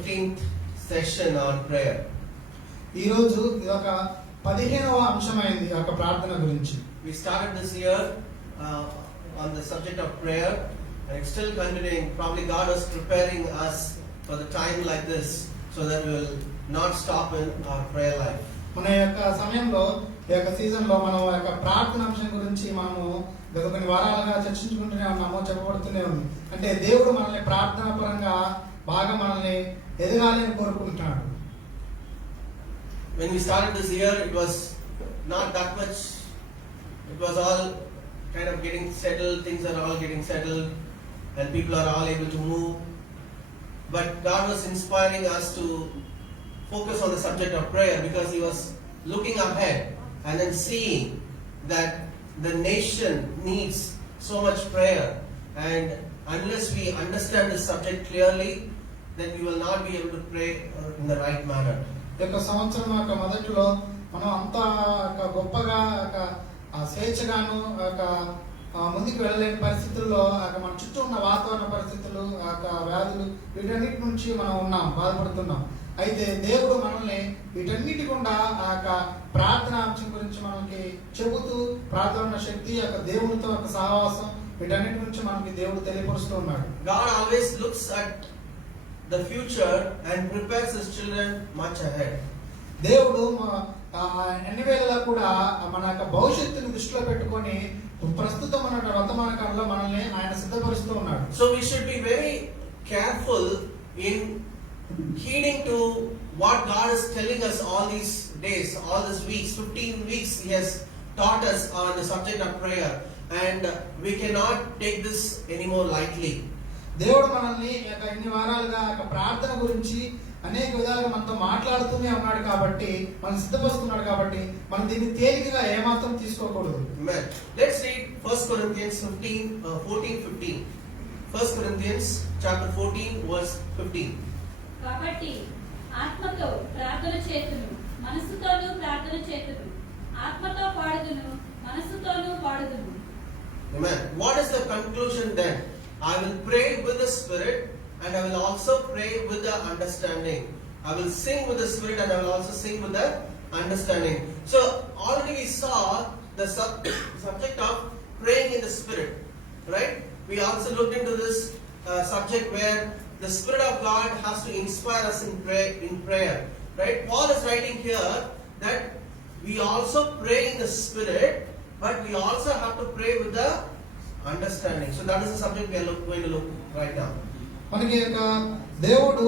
15th session on prayer. ఈ రోజు ఇదొక 15వ అంశమైంది ఒక ప్రార్థన గురించి. We started this year on the subject of prayer and it's still continuing. Probably God was preparing us for the time like this so that we will not stop in our prayer life. మన యొక్క సమయంలో ఈ యొక్క సీజన్ లో మనం యొక్క ప్రార్థన అంశం గురించి మనము గత కొన్ని వారాలుగా చర్చించుకుంటూనే ఉన్నాము, చెప్పబడుతూనే ఉంది. అంటే దేవుడు మనల్ని ప్రార్థన పరంగా బాగా మనల్ని ఎదగాలని కోరుకుంటున్నాడు. When we started this year, it was not that much. It was all kind of getting settled. Things are all getting settled, and people are all able to move. But God was inspiring us to focus on the subject of prayer because He was looking ahead and then seeing that the nation needs so much prayer, and unless we understand this subject clearly, then we will not be able to pray in the right manner. ఈ యొక్క సంవత్సరం యొక్క మొదటిలో మనం అంతా గొప్పగా స్వేచ్ఛగాను ముందుకు వెళ్ళలేని పరిస్థితుల్లో మన చుట్టూ ఉన్న వాతావరణ పరిస్థితులు వ్యాధులు వీటన్నిటి నుంచి మనం ఉన్నాం, బాధపడుతున్నాం. అయితే దేవుడు మనల్ని వీటన్నిటి గుండా ప్రార్థన అంశం గురించి మనకి చెబుతూ ప్రార్థన శక్తి దేవునితో సహవాసం వీటన్నిటి గురించి మనకి దేవుడు తెలియపరుస్తూ ఉన్నాడు. God always looks at the future and prepares His children much ahead. దేవుడు అన్ని వేళలా కూడా మన యొక్క భవిష్యత్తుని దృష్టిలో పెట్టుకొని ప్రస్తుతం మన వర్తమాన కాలంలో మనల్ని ఆయన సిద్ధపరుస్తూ ఉన్నాడు. So we should be very careful in heeding to what God is telling us all these days, all these weeks, 15 weeks He has taught us on the subject of prayer, and we cannot take this anymore lightly. దేవుడు మనల్ని ఇన్ని వారాలుగా ప్రార్థన గురించి అనేక విధాలుగా మనతో మాట్లాడుతూనే ఉన్నాడు కాబట్టి, మనం సిద్ధపరుస్తున్నాడు కాబట్టి మనం దీన్ని తేలికగా ఏమాత్రం తీసుకోకూడదు. Let's read 1 Corinthians 14:15. 1 Corinthians chapter 14 verse 15. కాబట్టి ఆత్మతో ప్రార్థన చేతును, మనసుతోనూ ప్రార్థన చేతును, ఆత్మతో పాడుదును, మనసుతోనూ పాడుదును. Amen. What is the conclusion then? I will pray with the Spirit and I will also pray with the understanding. I will sing with the Spirit and I will also sing with the understanding. So already we saw the subject of praying in the Spirit, right? We also looked into this subject where the Spirit of God has to inspire us in prayer, right? Paul is writing here that we also pray in the Spirit, but we also have to pray with the understanding. So that is the subject we are going to look right now. మనకి దేవుడు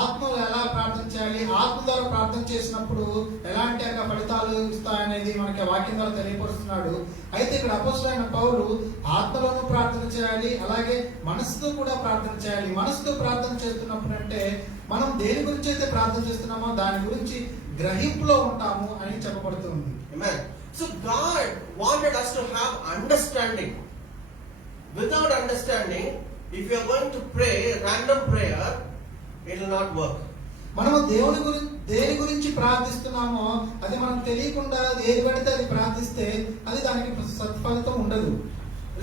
ఆత్మలో ఎలా ప్రార్థన చేయాలి, ఆత్మ ద్వారా ప్రార్థన చేసినప్పుడు ఎలాంటి ఫలితాలు ఇస్తాయనేది మనకి వాక్యం ద్వారా తెలియపరుస్తున్నాడు. అయితే ఇక్కడ అపోస్తలుడైన పౌలు ఆత్మలోనూ ప్రార్థన చేయాలి, అలాగే మనసుతో కూడా ప్రార్థన చేయాలి. మనసుతో ప్రార్థన చేస్తున్నప్పుడు అంటే మనం దేని గురించి అయితే ప్రార్థన చేస్తున్నామో దాని గురించి గ్రహింపులో ఉంటాము అని చెప్పబడుతుంది. Amen. So God wanted us to have understanding. Without understanding, if you are going to pray random prayer, it will not work. మనము దేని గురించి ప్రార్థిస్తున్నామో అది మనకు తెలియకుండా ఏది పడితే అది ప్రార్థిస్తే అది దానికి సత్ఫలితం ఉండదు.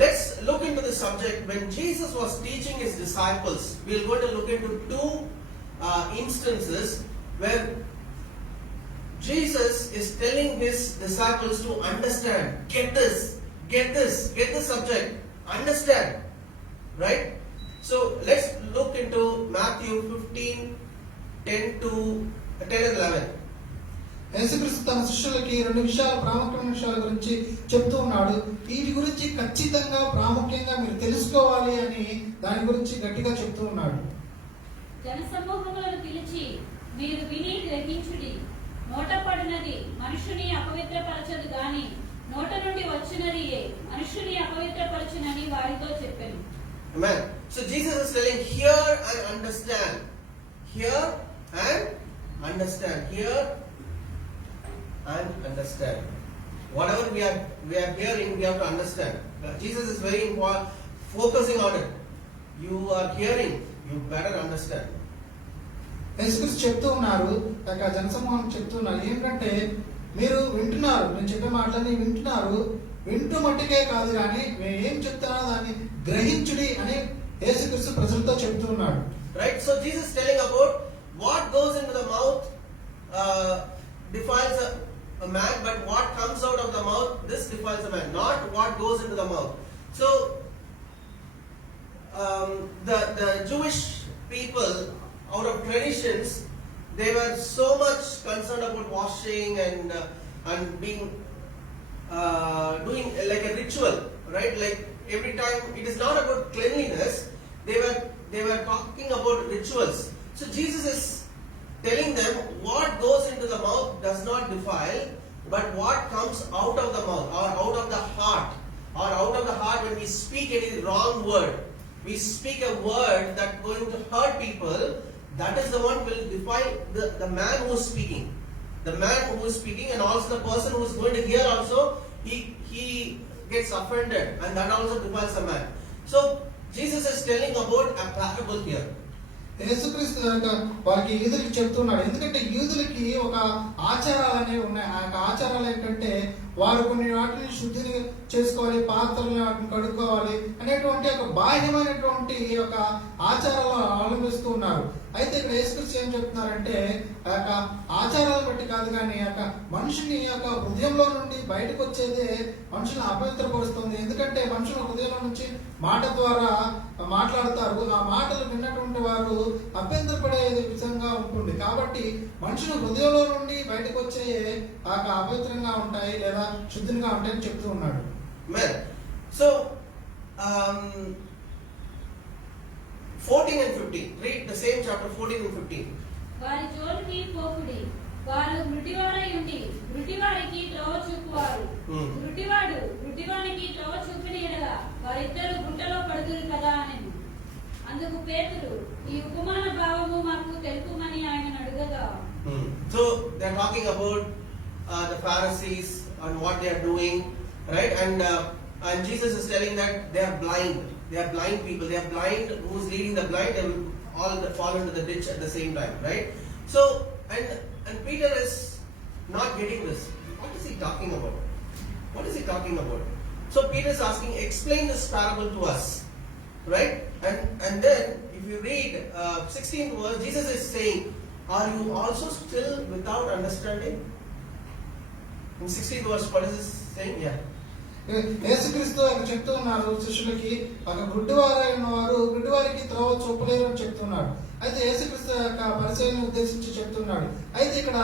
Let's look into the subject. When Jesus was teaching His disciples, we are going to look into two instances where Jesus is telling His disciples to understand, get this subject, understand, right? So let's look into Matthew 15:10-11. యేసుక్రీస్తు తన శిష్యులకి రెండు ప్రాముఖ్యమైన విషయాల గురించి చెప్తూ ఉన్నాడు. వీటి గురించి ఖచ్చితంగా ప్రాముఖ్యంగా మీరు తెలుసుకోవాలి అని దాని గురించి గట్టిగా చెప్తూ ఉన్నాడు. జనసమూహములను పిలిచి మీరు విని గ్రహించుడి. నోట పడినది మనుషుని అపవిత్రపరచదు గాని నోట నుండి వచ్చినదియే మనుషుని అపవిత్రపరచునని వారితో చెప్పెను. Amen. So Jesus is telling, hear and understand. Hear and understand. Hear and understand. Whatever we are hearing, we have to understand. Jesus is very important, focusing on it. You are hearing, you better understand. యేసుక్రీస్తు చెప్తూ ఉన్నారు, జనసమూహం చెప్తున్నారు ఏంటంటే మీరు వింటున్నారు, నేను చెప్పే మాటలని వింటున్నారు, వింటూ మట్టుకే కాదు కానీ నేను ఏం చెప్తున్నానో దాన్ని గ్రహించుడి అని యేసుక్రీస్తు ప్రజలతో చెప్తూ ఉన్నాడు. Right? So Jesus is telling about what goes into the mouth defiles a man, but what comes out of the mouth, this defiles a man, not what goes into the mouth. So the Jewish people, out of traditions, they were so much concerned about washing and being doing like a ritual, right? Like every time, it is not about cleanliness. They were talking about rituals. So Jesus is telling them what goes into the mouth does not defile, but what comes out of the mouth or out of the heart, or out of the heart when we speak any wrong word, we speak a word that's going to hurt people, that is the one will defile the man who is speaking. The man who is speaking, and also the person who is going to hear also, he gets offended, and that also defiles a man. So Jesus is telling about a parable here. యేసుక్రీస్తు వారికి యూదులకి చెప్తున్నాడు. ఎందుకంటే యూదులకి ఒక ఆచారాలు అనేవి ఉన్నాయి. ఆ యొక్క ఆచారాలు ఏంటంటే వారు కొన్ని వాటిని శుద్ధిని చేసుకోవాలి, పాత్రలను వాటిని కడుక్కోవాలి అనేటువంటి ఒక బాహ్యమైనటువంటి ఒక ఆచారాలు అవలంబిస్తూ ఉన్నారు. అయితే ఇక్కడ యేసుక్రీస్తు ఏం చెప్తున్నారంటే ఆ యొక్క ఆచారాలను బట్టి కాదు, కానీ ఆ యొక్క మనిషిని యొక్క హృదయంలో నుండి బయటకు వచ్చేదే మనుషులను అపవిత్రపరుస్తుంది. ఎందుకంటే మనుషుల హృదయంలో నుంచి మాట ద్వారా మాట్లాడతారు. ఆ మాటలు విన్నటువంటి వారు అభ్యంతరపడే విధంగా ఉంటుంది. కాబట్టి మనుషుల హృదయంలో నుండి బయటకు వచ్చే ఆ అపవిత్రంగా ఉంటాయి లేదా శుద్ధిగా ఉంటాయని చెప్తూ ఉన్నాడు. So 14 and 15. Read the same chapter 14 and 15. వారి జోలికి పోకుడి, వారు గుడ్డివారై ఉండి గుడ్డివారికి త్రోవ చూపువారు. గుడ్డివాడు గుడ్డివానికి త్రోవ చూపిన ఎడల వారిద్దరూ గుంటలో పడుదురు కదా అని. అందుకు పేతురు, ఈ ఉపమాన భావము మాకు తెలుపుమని ఆయనను అడుగగా. So they are talking about the Pharisees and what they are doing, right? And Jesus is telling that they are blind. They are blind people. They are blind. Who is leading the blind? They will all fall into the ditch at the same time, right? So and Peter is not getting this. What is he talking about? What is he talking about? So Peter is asking, explain this parable to us, right? And then if you read 16th verse, Jesus is saying, are you also still without understanding? In 16th verse, what is this saying? Yeah. యేసుక్రీస్తు చెప్తూ ఉన్నారు శిష్యులకి, ఒక గుడ్డివారైన వారు గుడ్డివారికి త్రోవ చూపలేరు అని చెప్తున్నాడు. అయితే యేసుక్రీస్తు యొక్క పరిచయాన్ని ఉద్దేశించి చెప్తున్నాడు. అయితే ఇక్కడ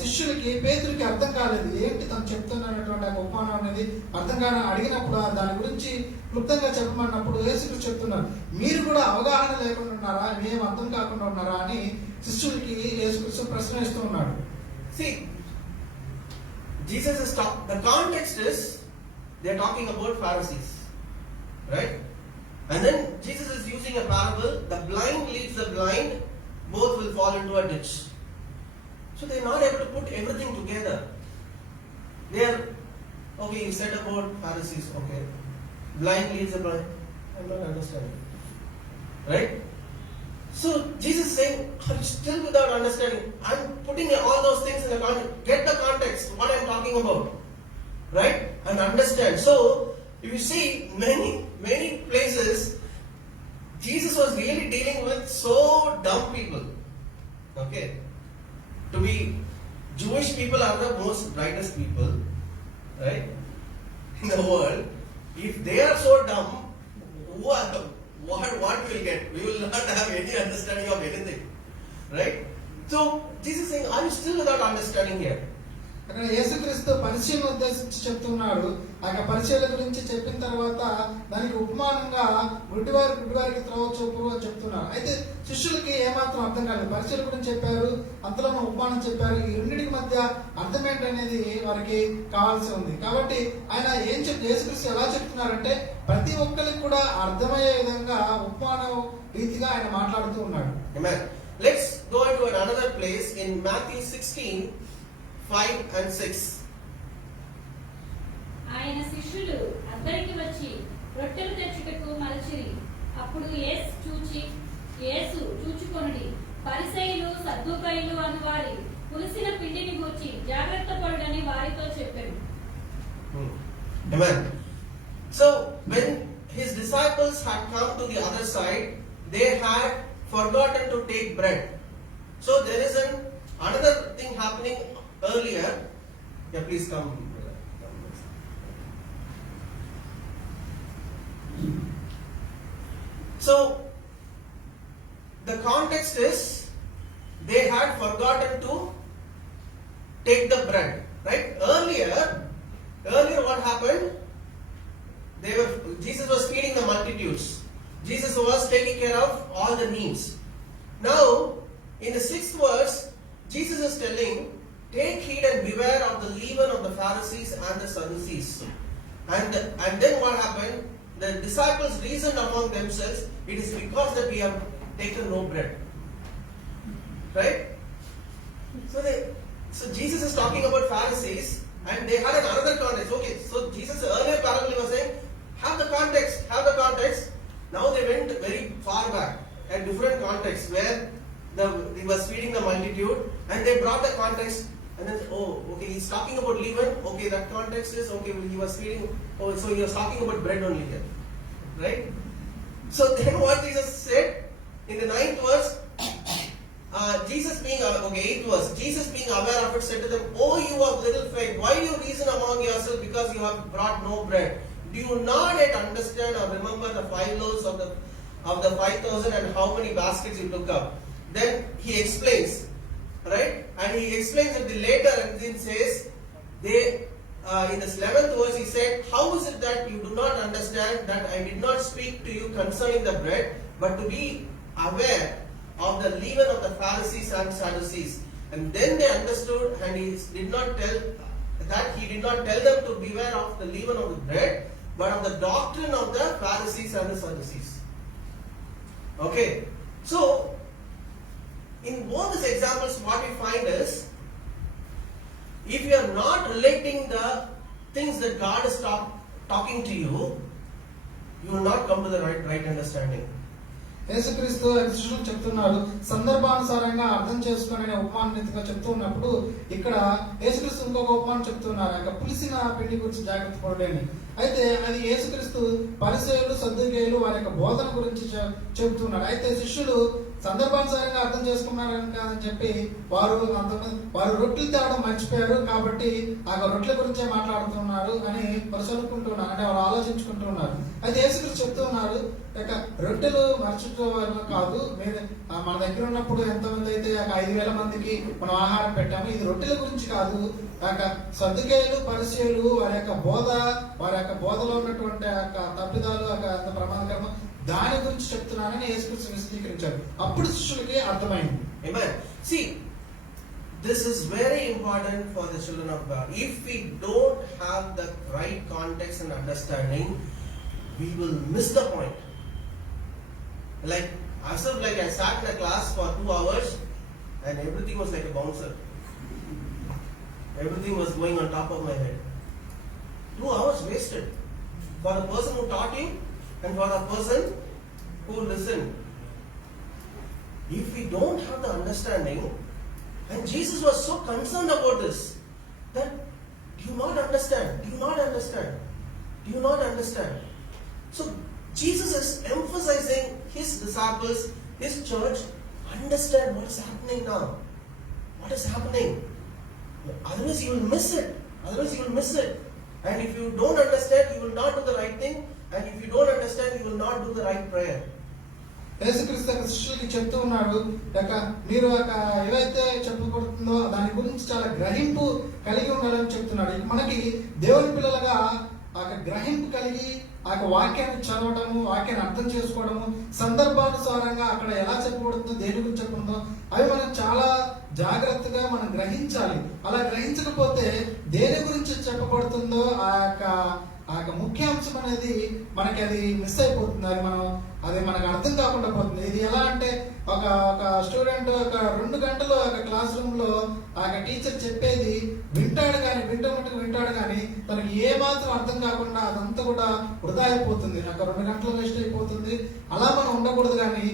శిష్యులకి పేతురికి అర్థం కాలేదు, ఏంటి తను చెప్తున్నటువంటి ఉపమానం అనేది అర్థం కాని అడిగినప్పుడు దాని గురించి క్లుప్తంగా చెప్పమన్నప్పుడు యేసుక్రీస్తు చెప్తున్నారు, మీరు కూడా అవగాహన లేకుండా ఉన్నారా, మేము అర్థం కాకుండా ఉన్నారా అని శిష్యులకి యేసుక్రీస్తు ప్రశ్న ఇస్తూ ఉన్నాడు. See, Jesus is the context is they are talking about Pharisees, right? And then Jesus is using a parable. The blind leads the blind, both will fall into a ditch. So they are not able to put everything together. They are, okay, you said about Pharisees, okay. Blind leads the blind. I'm not understanding. Right? So Jesus is saying, are you still without understanding? I'm putting all those things in the context. Get the context, what I'm talking about. Right? And understand. So, if you see many places, Jesus was really dealing with so dumb people. Okay? To be, Jewish people are the most brightest people, right? In the world. If they are so dumb, what we will get? We will not have any understanding of anything. Right? So, Jesus is saying, are you still without understanding here? అక్కడ యేసుక్రీస్తు పరిచయం ఉద్దేశించి చెప్తున్నాడు. ఆ పరిచయాల గురించి చెప్పిన తర్వాత దానికి ఉపమానంగా గుడ్డివారికి త్రోవ చూపు అని చెప్తున్నారు. అయితే శిష్యులకి ఏమాత్రం అర్థం కాలేదు. పరిచయాల గురించి చెప్పారు, అంతలో ఉపమానం చెప్పారు. ఈ రెండింటికి మధ్య అర్థం ఏంటనేది వారికి కావాల్సి ఉంది. కాబట్టి ఆయన యేసుక్రీస్తు ఎలా చెప్తున్నారంటే ప్రతి ఒక్కరికి కూడా అర్థమయ్యే విధంగా ఉపమానం రీతిగా ఆయన మాట్లాడుతూ ఉన్నాడు. Amen. Let's go into another place in Matthew 16:5 and 6. ఆయన శిష్యులు అద్దరికి వచ్చి రొట్టెలు తెచ్చుటకు మలచిరి. అప్పుడు యేసు చూచుకొనుడి, పరిసయ్యులు సద్దూకయ్యులు అను వారి పులిసిన పిండిని గూర్చి జాగ్రత్త పడుడని వారితో చెప్పాడు. Amen. So when his disciples had come to the other side, they had forgotten to take bread. So there is another thing happening earlier. Yeah, please come. So the context is they had forgotten to take the bread, right? Earlier what happened? Jesus was feeding the multitudes. Jesus was taking care of all the needs. Now, in the 6th verse, Jesus is telling, take heed and beware of the leaven of the Pharisees and the Sadducees. And then what happened? The disciples reasoned among themselves, it is because that we have taken no bread. Right? So Jesus is talking about Pharisees, and they had another context. Okay, so Jesus earlier parable was saying, have the context. Now they went very far back, a different context where he was feeding the multitude, and they brought the context, and then okay, he's talking about leaven. Okay, that context is okay. He was feeding. So he was talking about bread only here, right? So then what Jesus said in the 9th verse, Jesus being 8th verse, Jesus being aware of it said to them, "Oh, you of little faith, why do you reason among yourselves because you have brought no bread? Do you not yet understand or remember the 5 loaves of the 5,000 and how many baskets you took up?" Then he explains, right? And he explains it later, and then says, in this 11th verse, he said, "How is it that you do not understand that I did not speak to you concerning the bread, but to be aware of the leaven of the Pharisees and Sadducees?" And then they understood, and he did not tell them to beware of the leaven of the bread, but of the doctrine of the Pharisees and the Sadducees. Okay, so in both these examples, what we find is, if you are not relating the things that God is talking to you, you will not come to the right understanding. యేసుక్రీస్తు శిష్యులకు చెప్తున్నాడు, సందర్భానుసారంగా అర్థం చేసుకునే ఉపమానం రీతిగా చెప్తున్నప్పుడు ఇక్కడ యేసుక్రీస్తు ఇంకొక ఉపమానం చెప్తున్నారు, పులిసిన పిండి గురించి జాగ్రత్త పడండి. అయితే అది యేసుక్రీస్తు పరిసయ్యులు సద్దుకేయులు వారి యొక్క బోధన గురించి చెబుతున్నాడు. అయితే శిష్యులు సందర్భానుసారంగా అర్థం చేసుకున్నారని చెప్పి వారు రొట్టెలు తేవడం మర్చిపోయారు, కాబట్టి ఆ రొట్టెల గురించే మాట్లాడుతున్నారు అని వారు చదువుకుంటున్నారు, అంటే వారు ఆలోచించుకుంటున్నారు. అయితే యేసుక్రీస్తు చెప్తున్నారు, రొట్టెలు మర్చిపోవడం కాదు, మన దగ్గర ఉన్నప్పుడు ఎంతమంది అయితే 5,000 మందికి మనం ఆహారం పెట్టాము, ఇది రొట్టెల గురించి కాదు, సద్దుకేయులు పరిసయ్యులు వారి యొక్క బోధలో ఉన్నటువంటి తప్పిదాలు ఎంత ప్రమాదకరమో దాని గురించి చెప్తున్నానని యేసుక్రీస్తు విశదీకరించారు. అప్పుడు శిష్యులకి అర్థమైంది. Amen. See, this is very important for the children of God. If we don't have the right context and understanding, we will miss the point. Like I sat in a class for 2 hours and everything was like a bouncer. Everything was going on top of my head. 2 hours wasted for the person who taught him and for the person who listened. If we don't have the understanding, and Jesus was so concerned about this, that do you not understand? So Jesus is emphasizing his disciples, his church, understand what is happening now. What is happening? Otherwise you will miss it. And if you don't understand, you will not do the right thing. And if you don't understand, you will not do the right prayer. యేసుక్రీస్తు శిష్యులకి చెప్తూ ఉన్నాడు, మీరు ఏవైతే చెప్పబడుతుందో దాని గురించి చాలా గ్రహింపు కలిగి ఉండాలని చెప్తున్నాడు. మనకి దేవుని పిల్లలుగా గ్రహింపు కలిగి వాక్యాన్ని చదవడము, వాక్యాన్ని అర్థం చేసుకోవడము, సందర్భానుసారంగా అక్కడ ఎలా చెప్పబడుతుందో, దేని గురించి చెప్పబడుతుందో అవి మనం చాలా జాగ్రత్తగా మనం గ్రహించాలి. అలా గ్రహించకపోతే దేని గురించి చెప్పబడుతుందో ఆ యొక్క ముఖ్యాంశం అనేది మనకి అది మిస్ అయిపోతుంది, అది మనకు అర్థం కాకుండా పోతుంది. ఇది ఎలా అంటే ఒక స్టూడెంట్ 2 గంటలు క్లాస్ రూమ్ లో టీచర్ చెప్పేది వింటాడు కానీ తనకి ఏ మాత్రం అర్థం కాకుండా అదంతా కూడా వృధా అయిపోతుంది, 2 గంటలు వేస్ట్ అయిపోతుంది. అలా మనం ఉండకూడదు. కానీ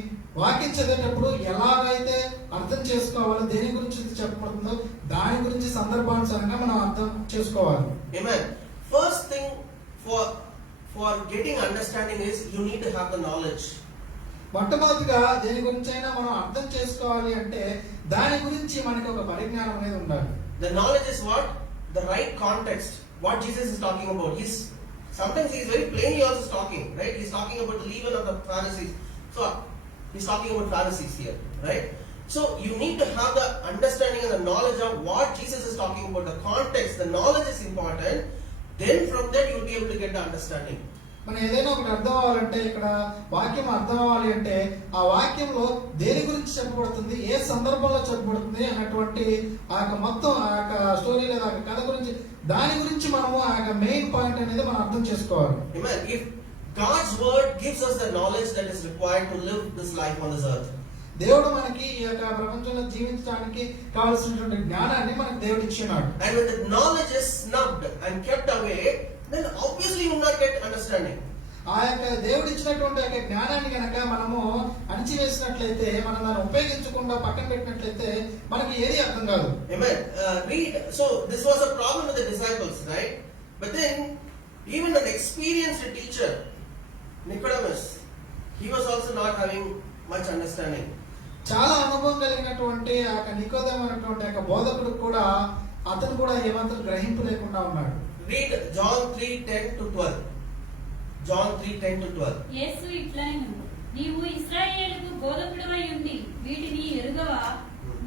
వాక్యం చదివేటప్పుడు ఎలాగైతే అర్థం చేసుకోవాలో, దేని గురించి చెప్పబడుతుందో దాని గురించి సందర్భానుసారంగా మనం అర్థం చేసుకోవాలి. Amen. First thing for getting understanding is you need to have the knowledge. మొట్టమొదటిగా దేని గురించైనా మనం అర్థం చేసుకోవాలి అంటే దాని గురించి మనకి ఒక పరిజ్ఞానం అనేది ఉండాలి. The knowledge is what? The right context. What Jesus is talking about. Sometimes he is very plainly also talking, right? He's talking about the leaven of the Pharisees. So he's talking about Pharisees here, right? So you need to have the understanding and the knowledge of what Jesus is talking about. The context, the knowledge is important. Then from that you will be able to get the understanding. మనం ఏదైనా ఒకటి అర్థం అవ్వాలంటే, ఇక్కడ వాక్యం అర్థం అవ్వాలి అంటే ఆ వాక్యంలో దేని గురించి చెప్పబడుతుంది, ఏ సందర్భంలో చెప్పబడుతుంది అన్నటువంటి ఆ యొక్క మొత్తం ఆ యొక్క స్టోరీ లేదా ఆ కథ గురించి, దాని గురించి మనము ఆ యొక్క మెయిన్ పాయింట్ అనేది మనం అర్థం చేసుకోవాలి. Amen. If God's word gives us the knowledge that is required to live this life on this earth. దేవుడు మనకి ఈ యొక్క ప్రపంచంలో జీవించడానికి కావాల్సినటువంటి జ్ఞానాన్ని మనకు దేవుడు ఇచ్చినాడు. And when the knowledge is snubbed and kept away, then obviously you will not get understanding. ఆ యొక్క దేవుడు ఇచ్చినటువంటి యొక్క జ్ఞానాన్ని కనుక మనము అణిచివేసినట్లయితే, మనం దాన్ని ఉపయోగించకుండా పక్కన పెట్టినట్లయితే మనకి ఏది అర్థం కాదు. Amen. Read. So this was a problem with the disciples, right? But then even an experienced teacher, Nicodemus, he was also not having much understanding. చాలా అనుభవం కలిగినటువంటి ఆ యొక్క నికోదేము అనేటువంటి యొక్క బోధకుడు కూడా, అతను కూడా ఏమాత్రం గ్రహింపు లేకుండా ఉన్నాడు. Read John 3:10-12. John 3:10-12. యేసు ఇట్లనెను, నీవు ఇశ్రాయేలుకు బోధకుడవై ఉండి వీటిని ఎరుగవా?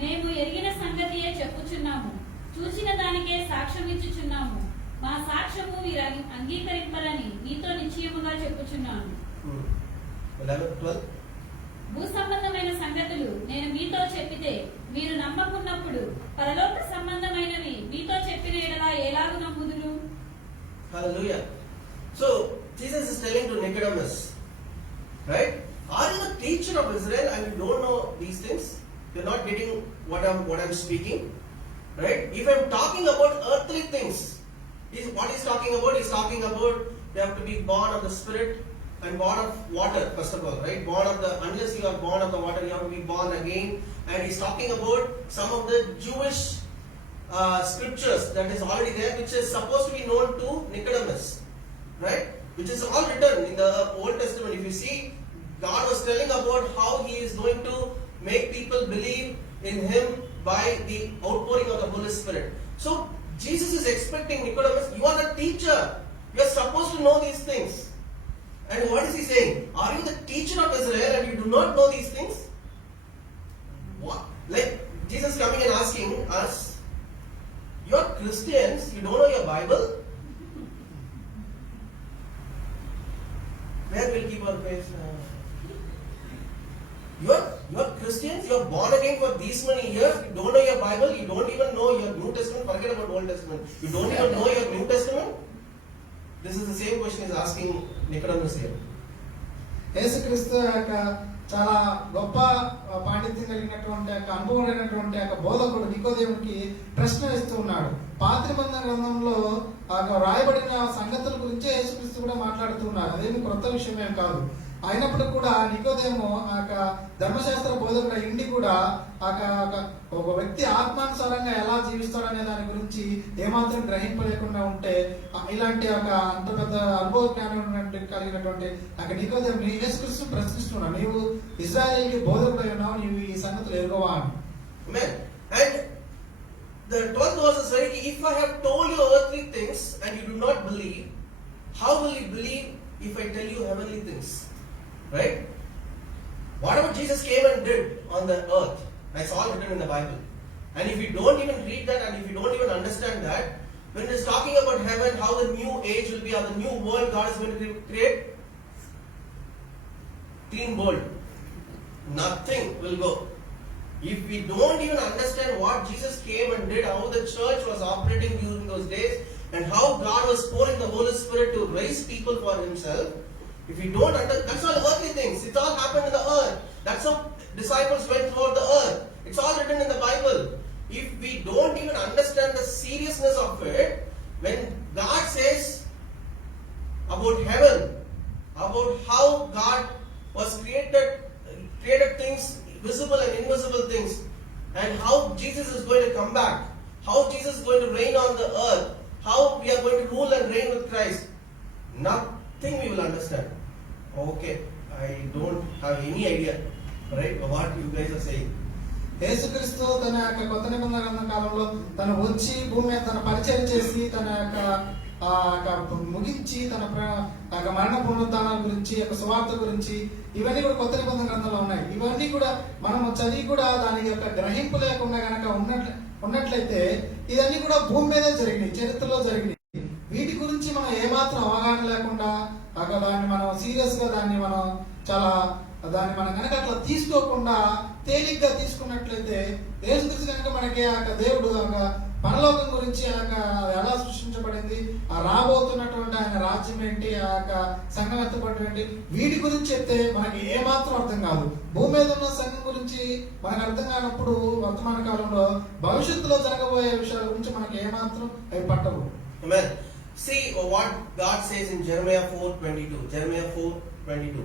మేము ఎరిగిన సంగతియే చెప్పుచున్నాము, చూచిన దానికే సాక్ష్యం ఇచ్చుచున్నాము. మా సాక్ష్యము వీరు అంగీకరింపలని నీతో నిశ్చయముగా చెప్పుచున్నాను. 11-12. భూ సంబంధమైన సంగతులు నేను మీతో చెప్పితే మీరు నమ్మకున్నప్పుడు పరలోక సంబంధమైనవి మీతో చెప్పిన ఎడల ఎలాగు నమ్ముదురు? Hallelujah. So Jesus is telling to Nicodemus, right? Are you the teacher of Israel and you don't know these things? You're not getting what I'm speaking, right? If I'm talking about earthly things, what he's talking about? He's talking about you have to be born of the Spirit and born of water, first of all, right? Unless you are born of the water, you have to be born again. And he's talking about some of the Jewish scriptures that is already there, which is supposed to be known to Nicodemus, right? Which is all written in the Old Testament. If you see, God was telling about how he is going to make people believe in him by the outpouring of the Holy Spirit. So Jesus is expecting Nicodemus, you are the teacher. You are supposed to know these things. And what is he saying? Are you the teacher of Israel and you do not know these things? What? Like Jesus coming and asking us, you are Christians, you don't know your Bible? Where will keep our face? You are Christians, you are born again for these many years, you don't know your Bible, you don't even know your New Testament, forget about Old Testament. You don't even know your New Testament? This is the same question he's asking Nicodemus here. యేసుక్రీస్తు యొక్క చాలా గొప్ప పాండిత్యం కలిగినటువంటి యొక్క అనుభవం అయినటువంటి యొక్క బోధకుడు నికోదేమునికి ప్రశ్న వేస్తూ ఉన్నాడు. పాత నిబంధన గ్రంథంలో రాయబడిన సంగతుల గురించి యేసుక్రీస్తు కూడా మాట్లాడుతూ ఉన్నారు. అదేమి కొత్త విషయమే కాదు. అయినప్పటికీ కూడా నికోదేము ఆ ధర్మశాస్త్ర బోధకుడు ఇండి కూడా ఒక వ్యక్తి ఆత్మానుసారంగా ఎలా జీవిస్తాడనే దాని గురించి ఏమాత్రం గ్రహింపలేకుండా ఉంటే, ఇలాంటి అంత పెద్ద అనుభవ జ్ఞానం కలిగినటువంటి నికోదేము యేసుక్రీస్తు ప్రశ్నిస్తున్నాడు, నీవు ఇశ్రాయేలుకి బోధకుడై ఉన్నావు, నీవు ఈ సంగతులు ఎరుగవా అని. And the 12th verse is very key. If I have told you earthly things and you do not believe, how will you believe if I tell you heavenly things? Right? Whatever Jesus came and did on the earth, that's all written in the Bible. And if you don't even read that and if you don't even understand that, when it is talking about heaven, how the new age will be, how the new world God is going to create, clean world, nothing will go. If we don't even understand what Jesus came and did, how the church was operating during those days, and how God was pouring the Holy Spirit to raise people for himself, if we don't understand, that's all earthly things. It all happened in the earth. That's how disciples went throughout the earth. It's all written in the Bible. If we don't even understand the seriousness of it, when God says about heaven, about how God was created things, visible and invisible things, and how Jesus is going to come back, how Jesus is going to reign on the earth, how we are going to rule and reign with Christ, nothing we will understand. Okay, I don't have any idea, right, what you guys are saying. యేసుక్రీస్తు తన యొక్క కొత్త నిబంధన గ్రంథ కాలంలో తను వచ్చి భూమి మీద తన పరిచయం చేసి తన యొక్క ముగించి తన మరణ పునరుద్ధానాల గురించి యొక్క సువార్త గురించి ఇవన్నీ కూడా కొత్త నిబంధన గ్రంథంలో ఉన్నాయి. ఇవన్నీ కూడా మనం చదివి కూడా దానికి యొక్క గ్రహింపు లేకుండా కనుక ఉన్నట్లయితే ఇవన్నీ కూడా భూమి మీదే జరిగినాయి, చరిత్రలో జరిగినాయి. వీటి గురించి మనం ఏమాత్రం అవగాహన లేకుండా దాన్ని మనం సీరియస్ గా దాన్ని మనం కనుక అట్లా తీసుకోకుండా తేలిగ్గా తీసుకున్నట్లయితే యేసుక్రీస్తు కనుక మనకి ఆ దేవుడు పరలోకం గురించి ఎలా సృష్టించబడింది, ఆ రాబోతున్నటువంటి ఆయన రాజ్యం ఏంటి, ఆ సంఘం ఎత్తపడడం ఏంటి, వీటి గురించి చెప్తే మనకి ఏమాత్రం అర్థం కాదు. భూమి మీద ఉన్న సంఘం గురించి మనకు అర్థం కానప్పుడు వర్తమాన కాలంలో భవిష్యత్తులో జరగబోయే విషయాల గురించి మనకి ఏమాత్రం అవి పట్టవు. Amen. See what God says in Jeremiah 4:22. Jeremiah 4:22.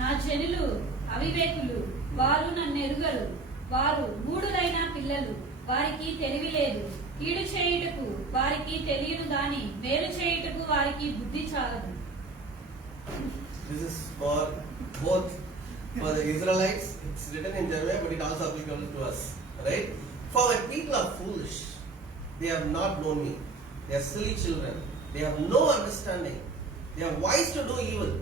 నా జనులు అవివేకులు, వారు నన్ను ఎరుగరు. వారు మూఢులైన పిల్లలు, వారికి తెలివి లేదు. కీడు చేయుటకు వారికి తెలియదు గాని మేలు చేయుటకు వారికి బుద్ధి చాలదు. This is for both for the Israelites. It's written in Jeremiah, but it also applicable to us, right? For my people are foolish. They have not known me. They are silly children. They have no understanding. They are wise to do evil.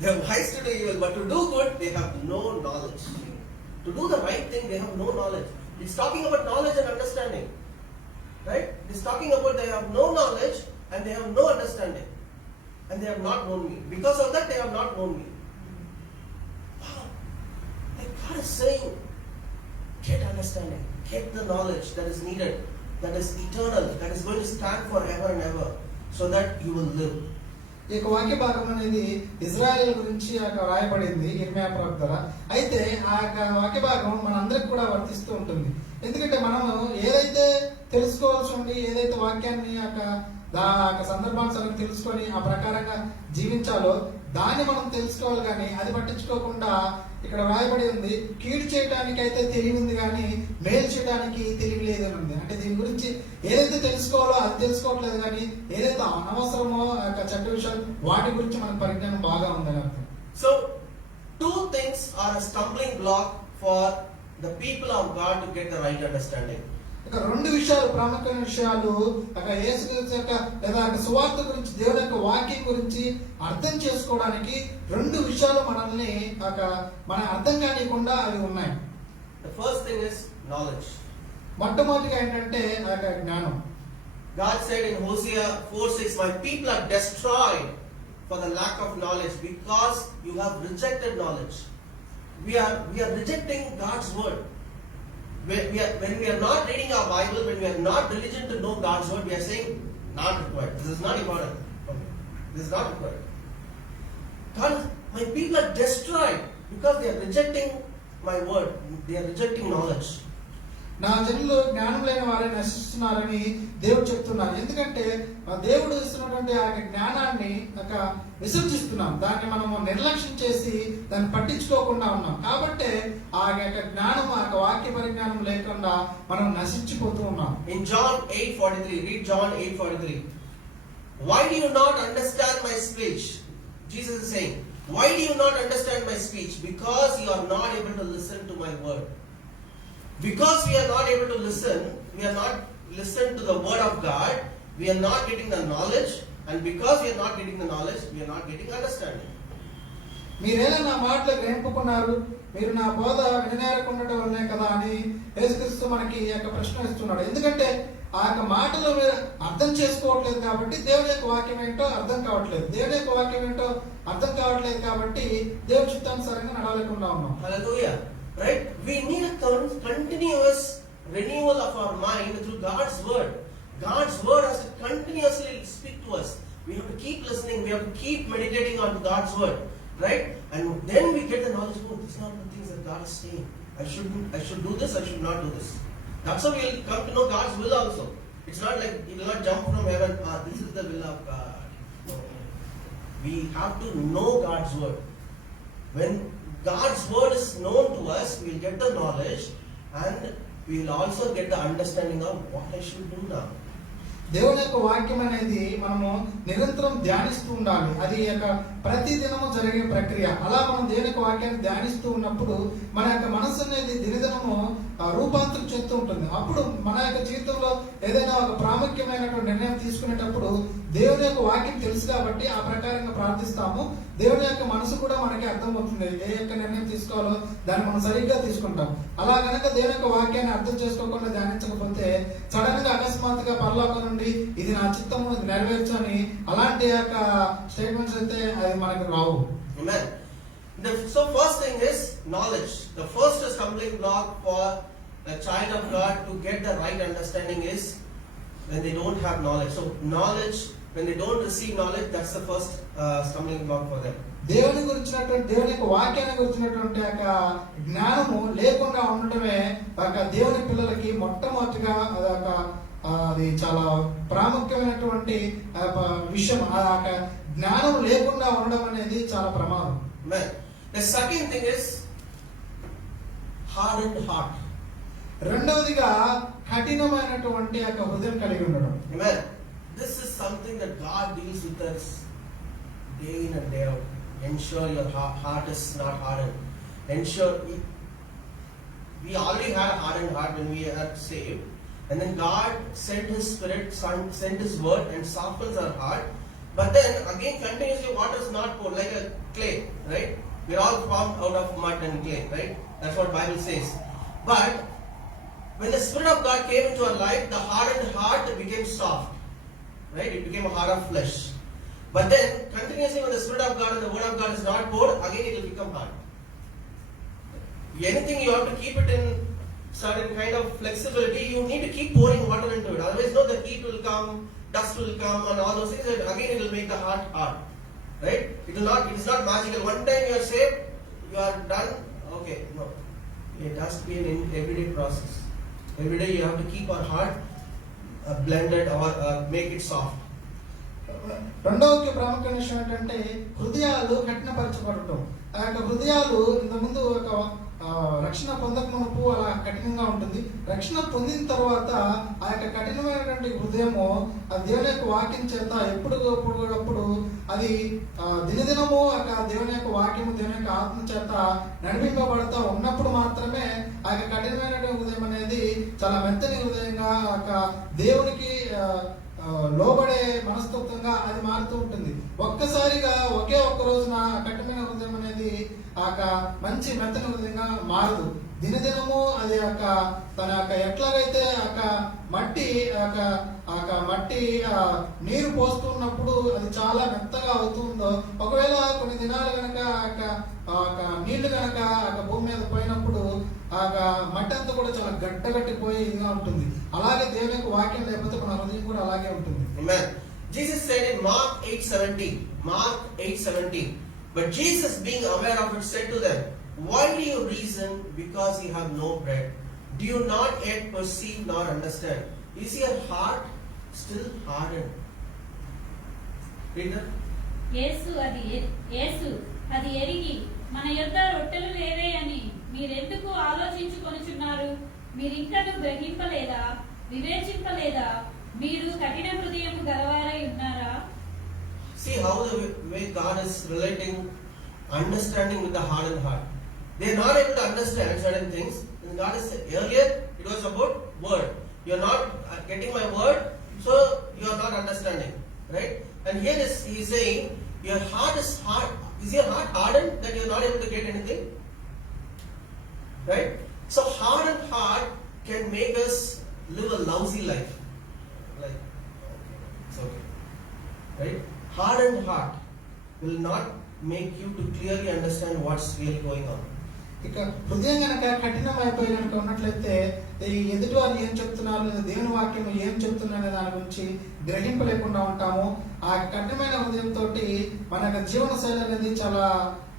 They are wise to do evil, but to do good, they have no knowledge. To do the right thing, they have no knowledge. It's talking about knowledge and understanding, right? It's talking about they have no knowledge and they have no understanding, and they have not known me. Because of that, they have not known me. Wow! Like God is saying, get understanding, get the knowledge that is needed, that is eternal, that is going to stand forever and ever, so that you will live. ఈ వాక్య భాగం అనేది ఇజ్రాయెల్ గురించి రాయబడింది ఇర్మియా ప్రవక్త ద్వారా. అయితే ఆ వాక్య భాగం మనందరికి కూడా వర్తిస్తూ ఉంటుంది. ఎందుకంటే మనము ఏదైతే తెలుసుకోవాల్సి ఉండి, ఏదైతే వాక్యాన్ని సందర్భానుసారం తెలుసుకొని ఆ ప్రకారంగా జీవించాలో దాన్ని మనం తెలుసుకోవాలి. కానీ అది పట్టించుకోకుండా ఇక్కడ రాయబడి ఉంది, కీడు చేయడానికి అయితే తెలివి ఉంది కానీ మేలు చేయడానికి తెలివి లేదని ఉంది. అంటే దీని గురించి ఏదైతే తెలుసుకోవాలో అది తెలుసుకోవట్లేదు, కానీ ఏదైతే అనవసరమో చెడ్డ విషయాలు వాటి గురించి మనకు పరిజ్ఞానం బాగా ఉందని అర్థం. So, two things are a stumbling block for the people of God to get the right understanding. ఇక రెండు విషయాలు, ప్రాముఖ్యమైన విషయాలు యేసుక్రీస్తు యొక్క లేదా సువార్త గురించి, దేవుని యొక్క వాక్యం గురించి అర్థం చేసుకోవడానికి రెండు విషయాలు మనల్ని మన అర్థం కానివ్వకుండా అవి ఉన్నాయి. The first thing is knowledge. మొట్టమొదటిగా ఏంటంటే జ్ఞానం. God said in Hosea 4:6, my people are destroyed for the lack of knowledge, because you have rejected knowledge. We are rejecting God's word. When we are not reading our Bible, when we are not diligent to know God's word, we are saying, not required. This is not important. Okay. This is not required. God, my people are destroyed because they are rejecting my word. They are rejecting knowledge. నా జనులు జ్ఞానం లేని వారే నశిస్తున్నారని దేవుడు చెప్తున్నారు. ఎందుకంటే దేవుడు ఇస్తున్నటువంటి ఆ జ్ఞానాన్ని విసర్జిస్తున్నాం, దాన్ని మనము నిర్లక్ష్యం చేసి దాన్ని పట్టించుకోకుండా ఉన్నాం. కాబట్టి ఆ యొక్క జ్ఞానం, ఆ వాక్య పరిజ్ఞానం లేకుండా మనం నశించిపోతూ ఉన్నాం. In John 8:43, read John 8:43. Why do you not understand my speech? Jesus is saying, why do you not understand my speech? Because you are not able to listen to my word. Because we are not able to listen, we are not listen to the word of God, we are not getting the knowledge, and because we are not getting the knowledge, we are not getting understanding. మీరేనా నా మాటలు గ్రహింపుకున్నారు, మీరు నా బోధ విననేరకుండటం వల్లనే కదా అని యేసుక్రీస్తు మనకి ఈ యొక్క ప్రశ్న ఇస్తున్నాడు. ఎందుకంటే ఆ యొక్క మాటలు మీరు అర్థం చేసుకోవట్లేదు కాబట్టి దేవుని యొక్క వాక్యం ఏంటో అర్థం కావట్లేదు. దేవుని యొక్క వాక్యం ఏంటో అర్థం కావట్లేదు కాబట్టి దేవుని చిత్తానుసారంగా నడవలేకుండా ఉన్నాం. Hallelujah. Right? We need a continuous renewal of our mind through God's word. God's word has to continuously speak to us. We have to keep listening. We have to keep meditating on God's word, right? And then we get the knowledge. Oh, these are the things that God is saying. I should do this. I should not do this. That's how we will come to know God's will also. It's not like He will not jump from heaven. This is the will of God. No. We have to know God's word. When God's word is known to us, we will get the knowledge, and we will also get the understanding of what I should do now. దేవుని యొక్క వాక్యం అనేది మనము నిరంతరం ధ్యానిస్తూ ఉండాలి. అది యొక్క ప్రతి దినము జరిగే ప్రక్రియ. అలా మనం దేవుని యొక్క వాక్యాన్ని ధ్యానిస్తూ ఉన్నప్పుడు మన యొక్క మనస్సు అనేది దినదినము రూపాంతరం చెందుతూ ఉంటుంది. అప్పుడు మన యొక్క జీవితంలో ఏదైనా ఒక ప్రాముఖ్యమైనటువంటి నిర్ణయం తీసుకునేటప్పుడు దేవుని యొక్క వాక్యం తెలుసు కాబట్టి ఆ ప్రకారంగా ప్రార్థిస్తాము. దేవుని యొక్క మనసు కూడా మనకి అర్థమవుతుంది. ఏ యొక్క నిర్ణయం తీసుకోవాలో దాన్ని మనం సరిగ్గా తీసుకుంటాం. అలా కనుక దేవుని యొక్క వాక్యాన్ని అర్థం చేసుకోకుండా ధ్యానించకపోతే సడన్ గా అకస్మాత్తుగా పరలోకం నుండి ఇది నా చిత్తము నెరవేర్చు అని అలాంటి యొక్క స్టేట్మెంట్స్ అయితే అది మనకు రావు. Amen. So first thing is knowledge. The first stumbling block for a child of God to get the right understanding is when they don't have knowledge. So knowledge, when they don't receive knowledge, that's the first stumbling block for them. దేవుని గురించినటువంటి దేవుని యొక్క వాక్యాన్ని గురించినటువంటి యొక్క జ్ఞానము లేకుండా ఉండటమే ఒక దేవుని పిల్లలకి మొట్టమొదటిగా అదొక అది చాలా ప్రాముఖ్యమైనటువంటి విషయం. ఆ జ్ఞానం లేకుండా ఉండడం అనేది చాలా ప్రమాదం. Amen. The second thing is hardened heart. రెండవదిగా కఠినమైనటువంటి యొక్క హృదయం కలిగి ఉండడం. Amen. This is something that God deals with us day in and day out. Ensure your heart is not hardened. Ensure we already had a hardened heart when we are saved, and then God sent His Spirit, sent His Word, and softens our heart. But then again, continuously, water is not poured like a clay, right? We're all formed out of mud and clay, right? That's what Bible says. But when the Spirit of God came into our life, the hardened heart became soft, right? It became a heart of flesh. But then, continuously, when the Spirit of God and the Word of God is not poured, again it will become hard. Anything you have to keep it in certain kind of flexibility. You need to keep pouring water into it. Otherwise, no, the heat will come, dust will come, and all those things. And again, it will make the heart hard, right? It will not. It is not magical. One time you are saved, you are done. Okay, no. It has to be an everyday process. Every day you have to keep our heart blended or make it soft. రెండవ ప్రాముఖ్యమైన విషయం ఏంటంటే హృదయాలు కఠినపరచబడటం. ఆ యొక్క హృదయాలు ఇంత ముందు ఒక రక్షణ పొందక మునుపు అలా కఠినంగా ఉంటుంది. రక్షణ పొందిన తర్వాత ఆ యొక్క కఠినమైనటువంటి హృదయము ఆ దేవుని యొక్క వాక్యం చేత ఎప్పుడు అది దినదినము దేవుని యొక్క వాక్యము దేవుని యొక్క ఆత్మ చేత నడిపింపబడుతూ ఉన్నప్పుడు మాత్రమే ఆ యొక్క కఠినమైనటువంటి హృదయం అనేది చాలా మెత్తని హృదయంగా దేవునికి లోబడే మనస్తత్వంగా అది మారుతూ ఉంటుంది. ఒక్కసారిగా ఒకే ఒక్క రోజున కఠినమైన హృదయం అనేది మంచి మెత్తని హృదయంగా మారదు. దినదినము అది తన ఎట్లాగైతే మట్టి మట్టి నీరు పోస్తున్నప్పుడు అది చాలా మెత్తగా అవుతుందో, ఒకవేళ కొన్ని దినాలు కనుక నీళ్లు కనుక భూమి మీద పోయినప్పుడు మట్టి అంతా కూడా చాలా గడ్డగట్టిపోయి ఇదిగా ఉంటుంది. అలాగే దేవుని యొక్క వాక్యం లేకపోతే మన హృదయం కూడా అలాగే ఉంటుంది. Amen. Jesus said in Mark 8:17, but Jesus, being aware of it, said to them, why do you reason because you have no bread? Do you not yet perceive nor understand? Is your heart still hardened? Read that. యేసు అది ఎరిగి మన యొద్ద రొట్టెలు లేవే అని మీరెందుకు ఆలోచించుకొనుచున్నారు? మీరింకను గ్రహింపలేదా? వివేచింపలేదా? మీరు కఠిన హృదయము గలవారై ఉన్నారా? See how the way God is relating understanding with the hardened heart. They are not able to understand certain things. And God is earlier it was about word. You are not getting my word, so you are not understanding, right? And here he is saying your heart is hard. Is your heart hardened that you are not able to get anything? Right? So hardened heart can make us live a lousy life. Like, okay, it's okay. Right? Hardened heart will not make you to clearly understand what's really going on. ఇక హృదయం కనుక కఠినం అయిపోయి కనుక ఉన్నట్లయితే ఎదుటి వారు ఏం చెప్తున్నారు లేదా దేవుని వాక్యం ఏం చెప్తున్నారు దాని గురించి గ్రహింపలేకుండా ఉంటాము. ఆ కఠినమైన హృదయంతో మన జీవన శైలి అనేది చాలా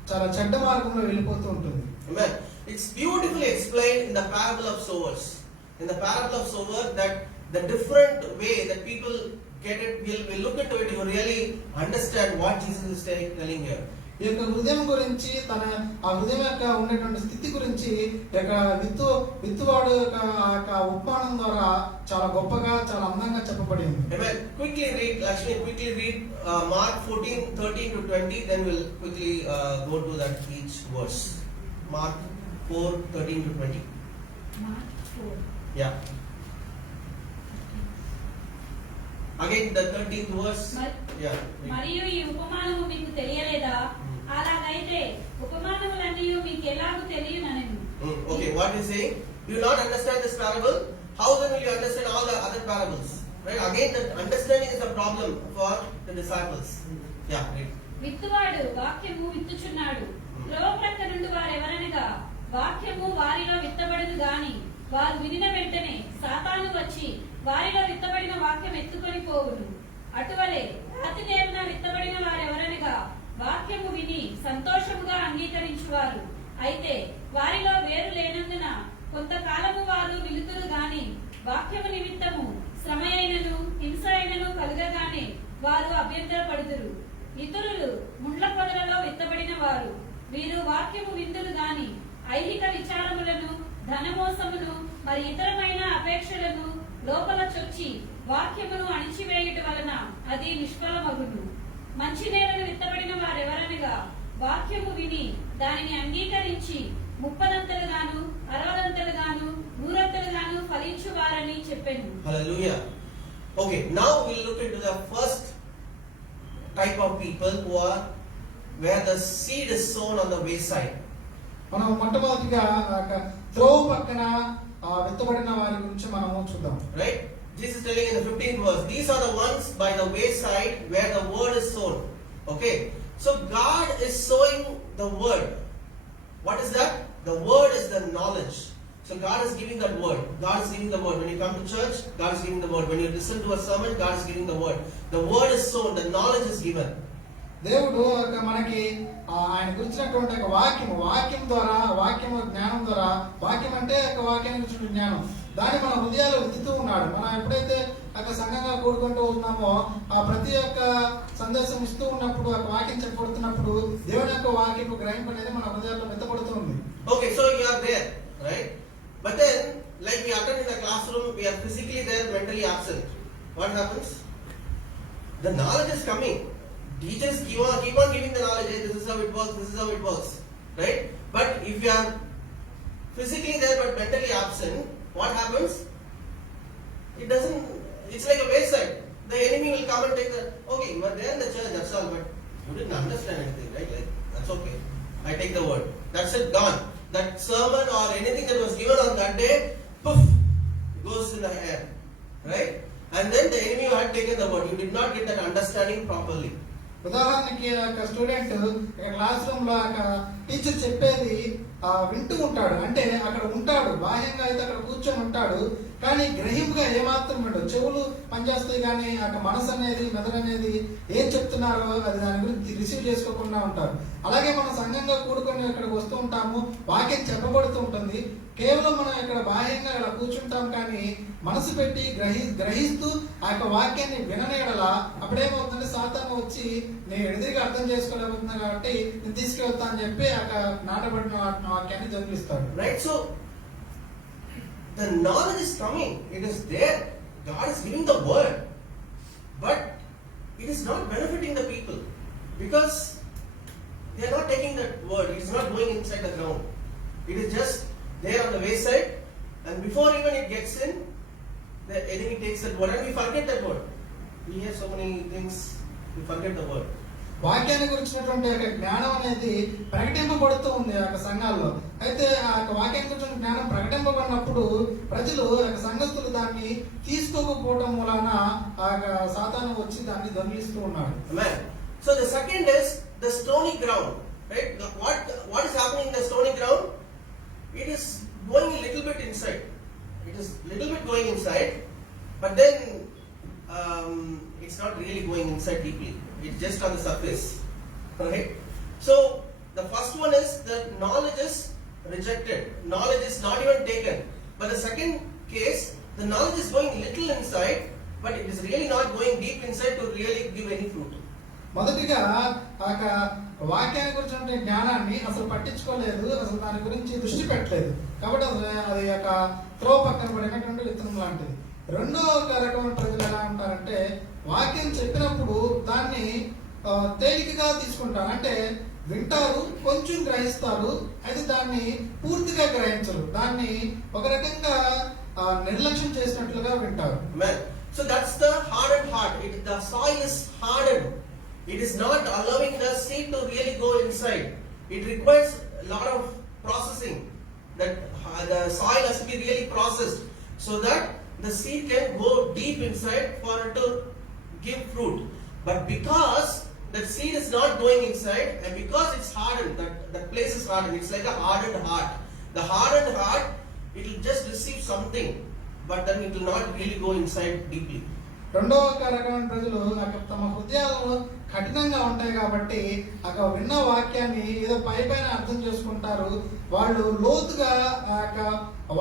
చాలా చెడ్డ మార్గంలో వెళ్ళిపోతూ ఉంటుంది. Amen. It's beautifully explained in the parable of sowers. In the parable of sower, that the different way that people get it, we'll look into it, you really understand what Jesus is telling here. ఈ యొక్క హృదయం గురించి ఆ హృదయం యొక్క ఉండేటువంటి స్థితి గురించి ఈ యొక్క విత్తువాడు యొక్క ఉపమానం ద్వారా చాలా గొప్పగా చాలా అందంగా చెప్పబడింది. Amen. Quickly read, Lakshmi, quickly read Mark 14:13 to 20, then we'll quickly go to that each verse. Mark 4:13 to 20. Mark 4. Yeah. Again the 13th verse. Yeah. మరియు ఈ ఉపమానము మీకు తెలియలేదా? అలాగైతే ఉపమానములన్నీ మీకు ఎలాగూ తెలియనని. Okay, what is saying? Do you not understand this parable? How then will you understand all the other parables? Right? Again, the understanding is the problem for the disciples. Yeah, read. విత్తువాడు వాక్యము విత్తుచున్నాడు. లోప్రక్క నుండి వారెవరనగా వాక్యము వారిలో విత్తబడదు గాని వారు వినిన వెంటనే సాతాను వచ్చి వారిలో విత్తబడిన వాక్యం ఎత్తుకొని పోవును. అటువలే రాతి నేరున విత్తబడిన వారెవరనగా వాక్యము విని సంతోషముగా అంగీకరించువారు. అయితే వారిలో వేరు లేనందున కొంతకాలము వారు విలుతురు గాని వాక్యము నిమిత్తము శ్రమ అయినను హింస అయినను కలుగగానే వారు అభ్యంతరపడుదురు. ఇతరులు ముండ్ల పొదలలో విత్తబడిన వారు. వీరు వాక్యము విందురు గాని ఐహిక విచారములను ధనమోసమును మరి ఇతరమైన అపేక్షలను లోపల చొచ్చి వాక్యమును అణిచివేయుట వలన అది నిష్ఫలమగును. మంచి నేలను విత్తబడిన వారెవరనగా వాక్యము విని దానిని అంగీకరించి 30ంతలుగాను 60ంతలుగాను 100ంతలుగాను ఫలించువారని చెప్పెను. Hallelujah. Okay, now we'll look into the first type of people where the seed is sown on the wayside. మనం మొట్టమొదటిగా త్రోవ పక్కన విత్తబడిన వారి గురించి మనము చూద్దాం. Right? Jesus is telling in the 15th verse, these are the ones by the wayside where the word is sown. Okay? So God is sowing the word. What is that? The word is the knowledge. So God is giving that word. God is giving the word. When you come to church, God is giving the word. When you listen to a sermon, God is giving the word. The word is sown, the knowledge is given. దేవుడు మనకి ఆయన గురించినటువంటి ఒక వాక్యం ద్వారా వాక్యము జ్ఞానం ద్వారా వాక్యం అంటే ఒక వాక్యాన్ని గురించిన జ్ఞానం దాన్ని మన హృదయాల్లో విత్తుతూ ఉన్నాడు. మనం ఎప్పుడైతే ఒక సంఘంగా కూడుకుంటూ ఉన్నామో ఆ ప్రతి ఒక్క సందేశం ఇస్తూ ఉన్నప్పుడు ఒక వాక్యం చెప్పబడుతున్నప్పుడు దేవుని యొక్క వాక్యపు గ్రహింపు అనేది మన హృదయాల్లో విత్తబడుతూ ఉంది. Okay, so you are there, right? But then, like we attend in the classroom, we are physically there, mentally absent. What happens? The knowledge is coming. Teachers keep on giving the knowledge. Hey, this is how it works. This is how it works, right? But if you are physically there but mentally absent, what happens? It doesn't. It's like a wayside. The enemy will come and take the. Okay, you are there in the church. That's all. But you didn't understand anything, right? Like that's okay. I take the word. That's it. Gone. That sermon or anything that was given on that day, poof, goes in the air, right? And then the enemy had taken the word. You did not get that understanding properly. ఉదాహరణకి ఒక student class room లో టీచర్ చెప్పేది వింటూ ఉంటాడు. అంటే అక్కడ ఉంటాడు, బాహ్యంగా అయితే అక్కడ కూర్చొని ఉంటాడు, కానీ గ్రహింపుగా ఏమాత్రం ఉండదు. చెవులు పనిచేస్తాయి కానీ అక్కడ మనసు అనేది మెదడు అనేది ఏం చెప్తున్నారో అది దాని గురించి రిసీవ్ చేసుకోకుండా ఉంటారు. అలాగే మనం సంఘంగా కూడుకొని ఇక్కడికి వస్తూ ఉంటాము, వాక్యం చెప్పబడుతూ ఉంటుంది. కేవలం మనం ఇక్కడ బాహ్యంగా ఇలా కూర్చుంటాం కానీ మనసు పెట్టి గ్రహిస్తూ ఆ యొక్క వాక్యాన్ని విననేడలా అప్పుడేమవుతుంది, సాతాను వచ్చి నేను ఎదురుగా అర్థం చేసుకోలేకపోతున్నా కాబట్టి నేను తీసుకెళ్తా అని చెప్పి ఆ నాటబడిన వాక్యాన్ని చదివిస్తాడు. Right? So the knowledge is coming. It is there. God is giving the word. But it is not benefiting the people because they are not taking that word. It is not going inside the ground. It is just there on the wayside, and before even it gets in, the enemy takes that word and we forget that word. We hear so many things, we forget the word. వాక్యాన్ని గురించినటువంటి ఒక జ్ఞానం అనేది ప్రకటింపబడుతూ ఉంది ఆ సంఘాల్లో. అయితే ఆ వాక్యాన్ని గురించిన జ్ఞానం ప్రకటింపబడినప్పుడు ప్రజలు సంఘస్థులు దాన్ని తీసుకోకపోవడం వలన ఆ సాతాను వచ్చి దాన్ని దొంగిలిస్తూ ఉన్నాడు. Amen. So the second is the stony ground, right? What is happening in the stony ground? It is going a little bit inside. It is little bit going inside, but then it's not really going inside deeply. It's just on the surface, right? So the first one is that knowledge is rejected. Knowledge is not even taken. But the second case, the knowledge is going little inside, but it is really not going deep inside to really give any fruit. మొదటిగా ఆ యొక్క వాక్యాన్ని గురించి జ్ఞానాన్ని అసలు పట్టించుకోలేదు, అసలు దాని గురించి దృష్టి పెట్టలేదు. కాబట్టి అది యొక్క త్రోవ పక్కన పడినటువంటి విత్తనం లాంటిది. రెండో రకమైన ప్రజలు ఎలా ఉంటారంటే వాక్యం చెప్పినప్పుడు దాన్ని తేలికగా తీసుకుంటారు. అంటే వింటారు, కొంచెం గ్రహిస్తారు, అది దాన్ని పూర్తిగా గ్రహించరు. దాన్ని ఒక రకంగా నిర్లక్ష్యం చేసినట్లుగా వింటారు. So that's the hardened heart. The soil is hardened. It is not allowing the seed to really go inside. It requires a lot of processing. That the soil has to be really processed so that the seed can go deep inside for it to give fruit. But because that seed is not going inside, and because it's hardened, that place is hardened. It's like a hardened heart. The hardened heart, it will just receive something, but then it will not really go inside deeply. రెండవ రకమైన ప్రజలు తమ హృదయాలు కఠినంగా ఉంటాయి కాబట్టి అక్కడ విన్న వాక్యాన్ని ఏదో పైన అర్థం చేసుకుంటారు. వాళ్ళు లోతుగా ఆ యొక్క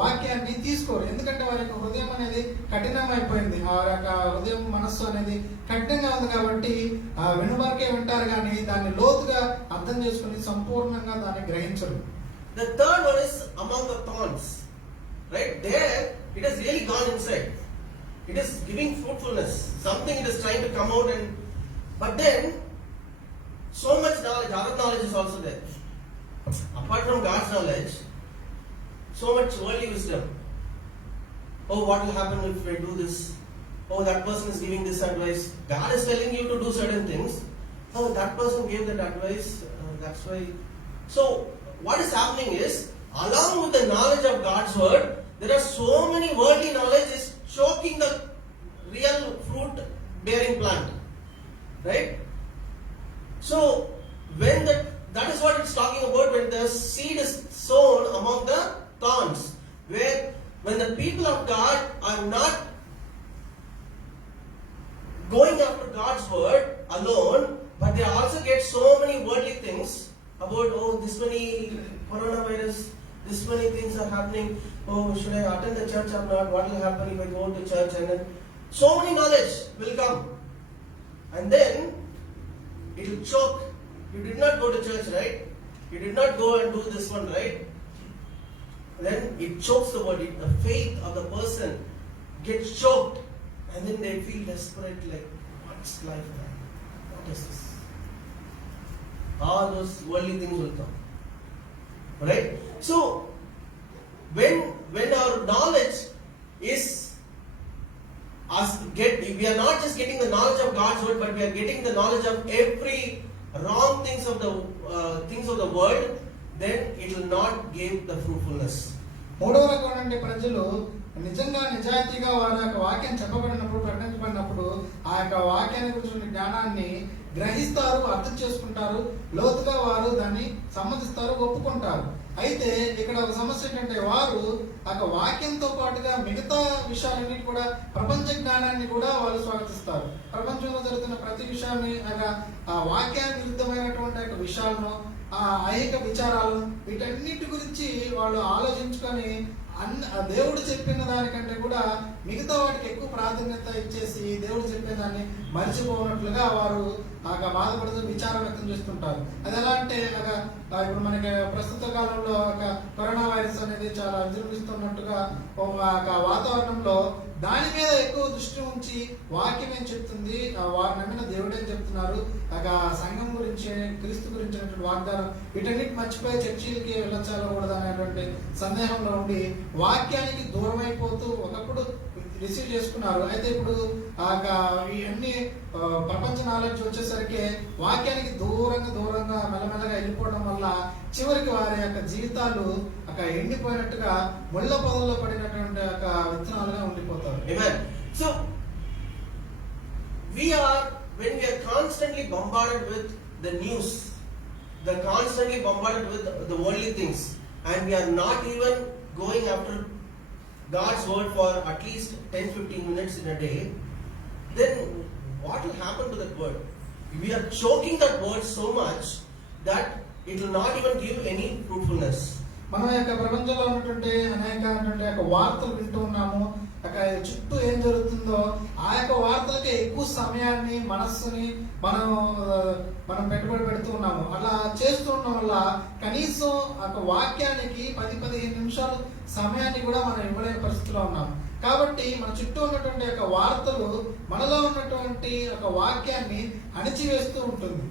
వాక్యాన్ని తీసుకోరు. ఎందుకంటే వారి యొక్క హృదయం అనేది కఠినమైపోయింది. ఆ యొక్క హృదయం మనస్సు అనేది కఠినంగా ఉంది కాబట్టి ఆ వినువరకే వింటారు కానీ దాన్ని లోతుగా అర్థం చేసుకుని సంపూర్ణంగా దాన్ని గ్రహించరు. The third one is among the thorns. Right there, it has really gone inside. It is giving fruitfulness. Something it is trying to come out, but then so much knowledge, other knowledge is also there. Apart from God's knowledge, so much worldly wisdom. Oh, what will happen if I do this? Oh, that person is giving this advice. God is telling you to do certain things. Oh, that person gave that advice. That's why. So, what is happening is, along with the knowledge of God's word, there are so many worldly knowledge is choking the real fruit bearing plant. Right? So, when that is what it's talking about when the seed is sown among the thorns. Where when the people of God are not going after God's word alone, but they also get so many worldly things about, oh, this many coronavirus, this many things are happening. Oh, should I attend the church or not? What will happen if I go to church? And then so many knowledge will come. And then it will choke. You did not go to church, right? You did not go and do this one, right? Then it chokes the body. The faith of the person gets choked. And then they feel desperate, like, what's life, man? What is this? All those worldly things will come. Right? So, when our knowledge is we are not just getting the knowledge of God's word, but we are getting the knowledge of every wrong things of the world, then it will not give the fruitfulness. మూడవ రకం ప్రజలు నిజంగా నిజాయితీగా వారి యొక్క వాక్యం చెప్పబడినప్పుడు, ప్రకటించబడినప్పుడు ఆ యొక్క వాక్యాన్ని గురించి జ్ఞానాన్ని గ్రహిస్తారు, అర్థం చేసుకుంటారు, లోతుగా వారు దాన్ని సమ్మతిస్తారు, ఒప్పుకుంటారు. అయితే ఇక్కడ ఒక సమస్య ఏంటంటే వారు ఆ వాక్యంతో పాటుగా మిగతా విషయాలన్నిటి కూడా ప్రపంచ జ్ఞానాన్ని కూడా వాళ్ళు స్వాగతిస్తారు. ప్రపంచంలో జరుగుతున్న ప్రతి విషయాన్ని ఆ వాక్యానికి విరుద్ధమైనటువంటి విషయాలను, ఆ ఐహిక విచారాలను, వీటన్నిటి గురించి వాళ్ళు ఆలోచించుకొని దేవుడు చెప్పిన దానికంటే కూడా మిగతా వాటికి ఎక్కువ ప్రాధాన్యత ఇచ్చేసి దేవుడు చెప్పిన దాన్ని మర్చిపోనట్లుగా వారు బాధపడుతూ విచారం వ్యక్తం చేస్తుంటారు. అది ఎలా అంటే ఇప్పుడు మనకి ప్రస్తుత కాలంలో కరోనా వైరస్ అనేది చాలా విజృంభిస్తున్నట్టుగా వాతావరణంలో దాని మీద ఎక్కువ దృష్టి ఉంచి వాక్యం ఏం చెప్తుంది, వారు నమ్మిన దేవుడు ఏం చెప్తున్నారు, సంఘం గురించి, క్రీస్తు గురించినటువంటి వాగ్దానం, వీటన్నిటి మర్చిపోయి చర్చిలకి వెళ్ళొచ్చాలకూడదు అనేటువంటి సందేహంలో ఉండి వాక్యానికి దూరం అయిపోతూ ఒకప్పుడు రిసీవ్ చేసుకున్నారు. అయితే ఇప్పుడు ఇవన్నీ ప్రపంచ నాలెడ్జ్ వచ్చేసరికి వాక్యానికి దూరంగా మెల్లమెల్లగా వెళ్ళిపోవడం వల్ల చివరికి వారి యొక్క జీవితాలు ఎండిపోయినట్టుగా ముళ్ళ పొదల్లో పడినటువంటి విత్తనాలుగా ఉండిపోతారు. So when we are constantly bombarded with the news, constantly bombarded with the worldly things, and we are not even going after God's word for at least 10-15 minutes in a day, then what will happen to that word? We are choking that word so much that it will not even give any fruitfulness. మన యొక్క ప్రపంచంలో ఉన్నటువంటి అనేక వార్తలు వింటూ ఉన్నాము. అక్కడ చుట్టూ ఏం జరుగుతుందో ఆ యొక్క వార్తలకి ఎక్కువ సమయాన్ని మనస్సుని మనం పెట్టుబడి పెడుతూ ఉన్నాము. అలా చేస్తూ ఉండడం వల్ల కనీసం ఒక వాక్యానికి 10-15 నిమిషాలు సమయాన్ని కూడా మనం ఇవ్వలేని పరిస్థితిలో ఉన్నాం. కాబట్టి మన చుట్టూ ఉన్నటువంటి యొక్క వార్తలు మనలో ఉన్నటువంటి ఒక వాక్యాన్ని అణిచివేస్తూ ఉంటుంది.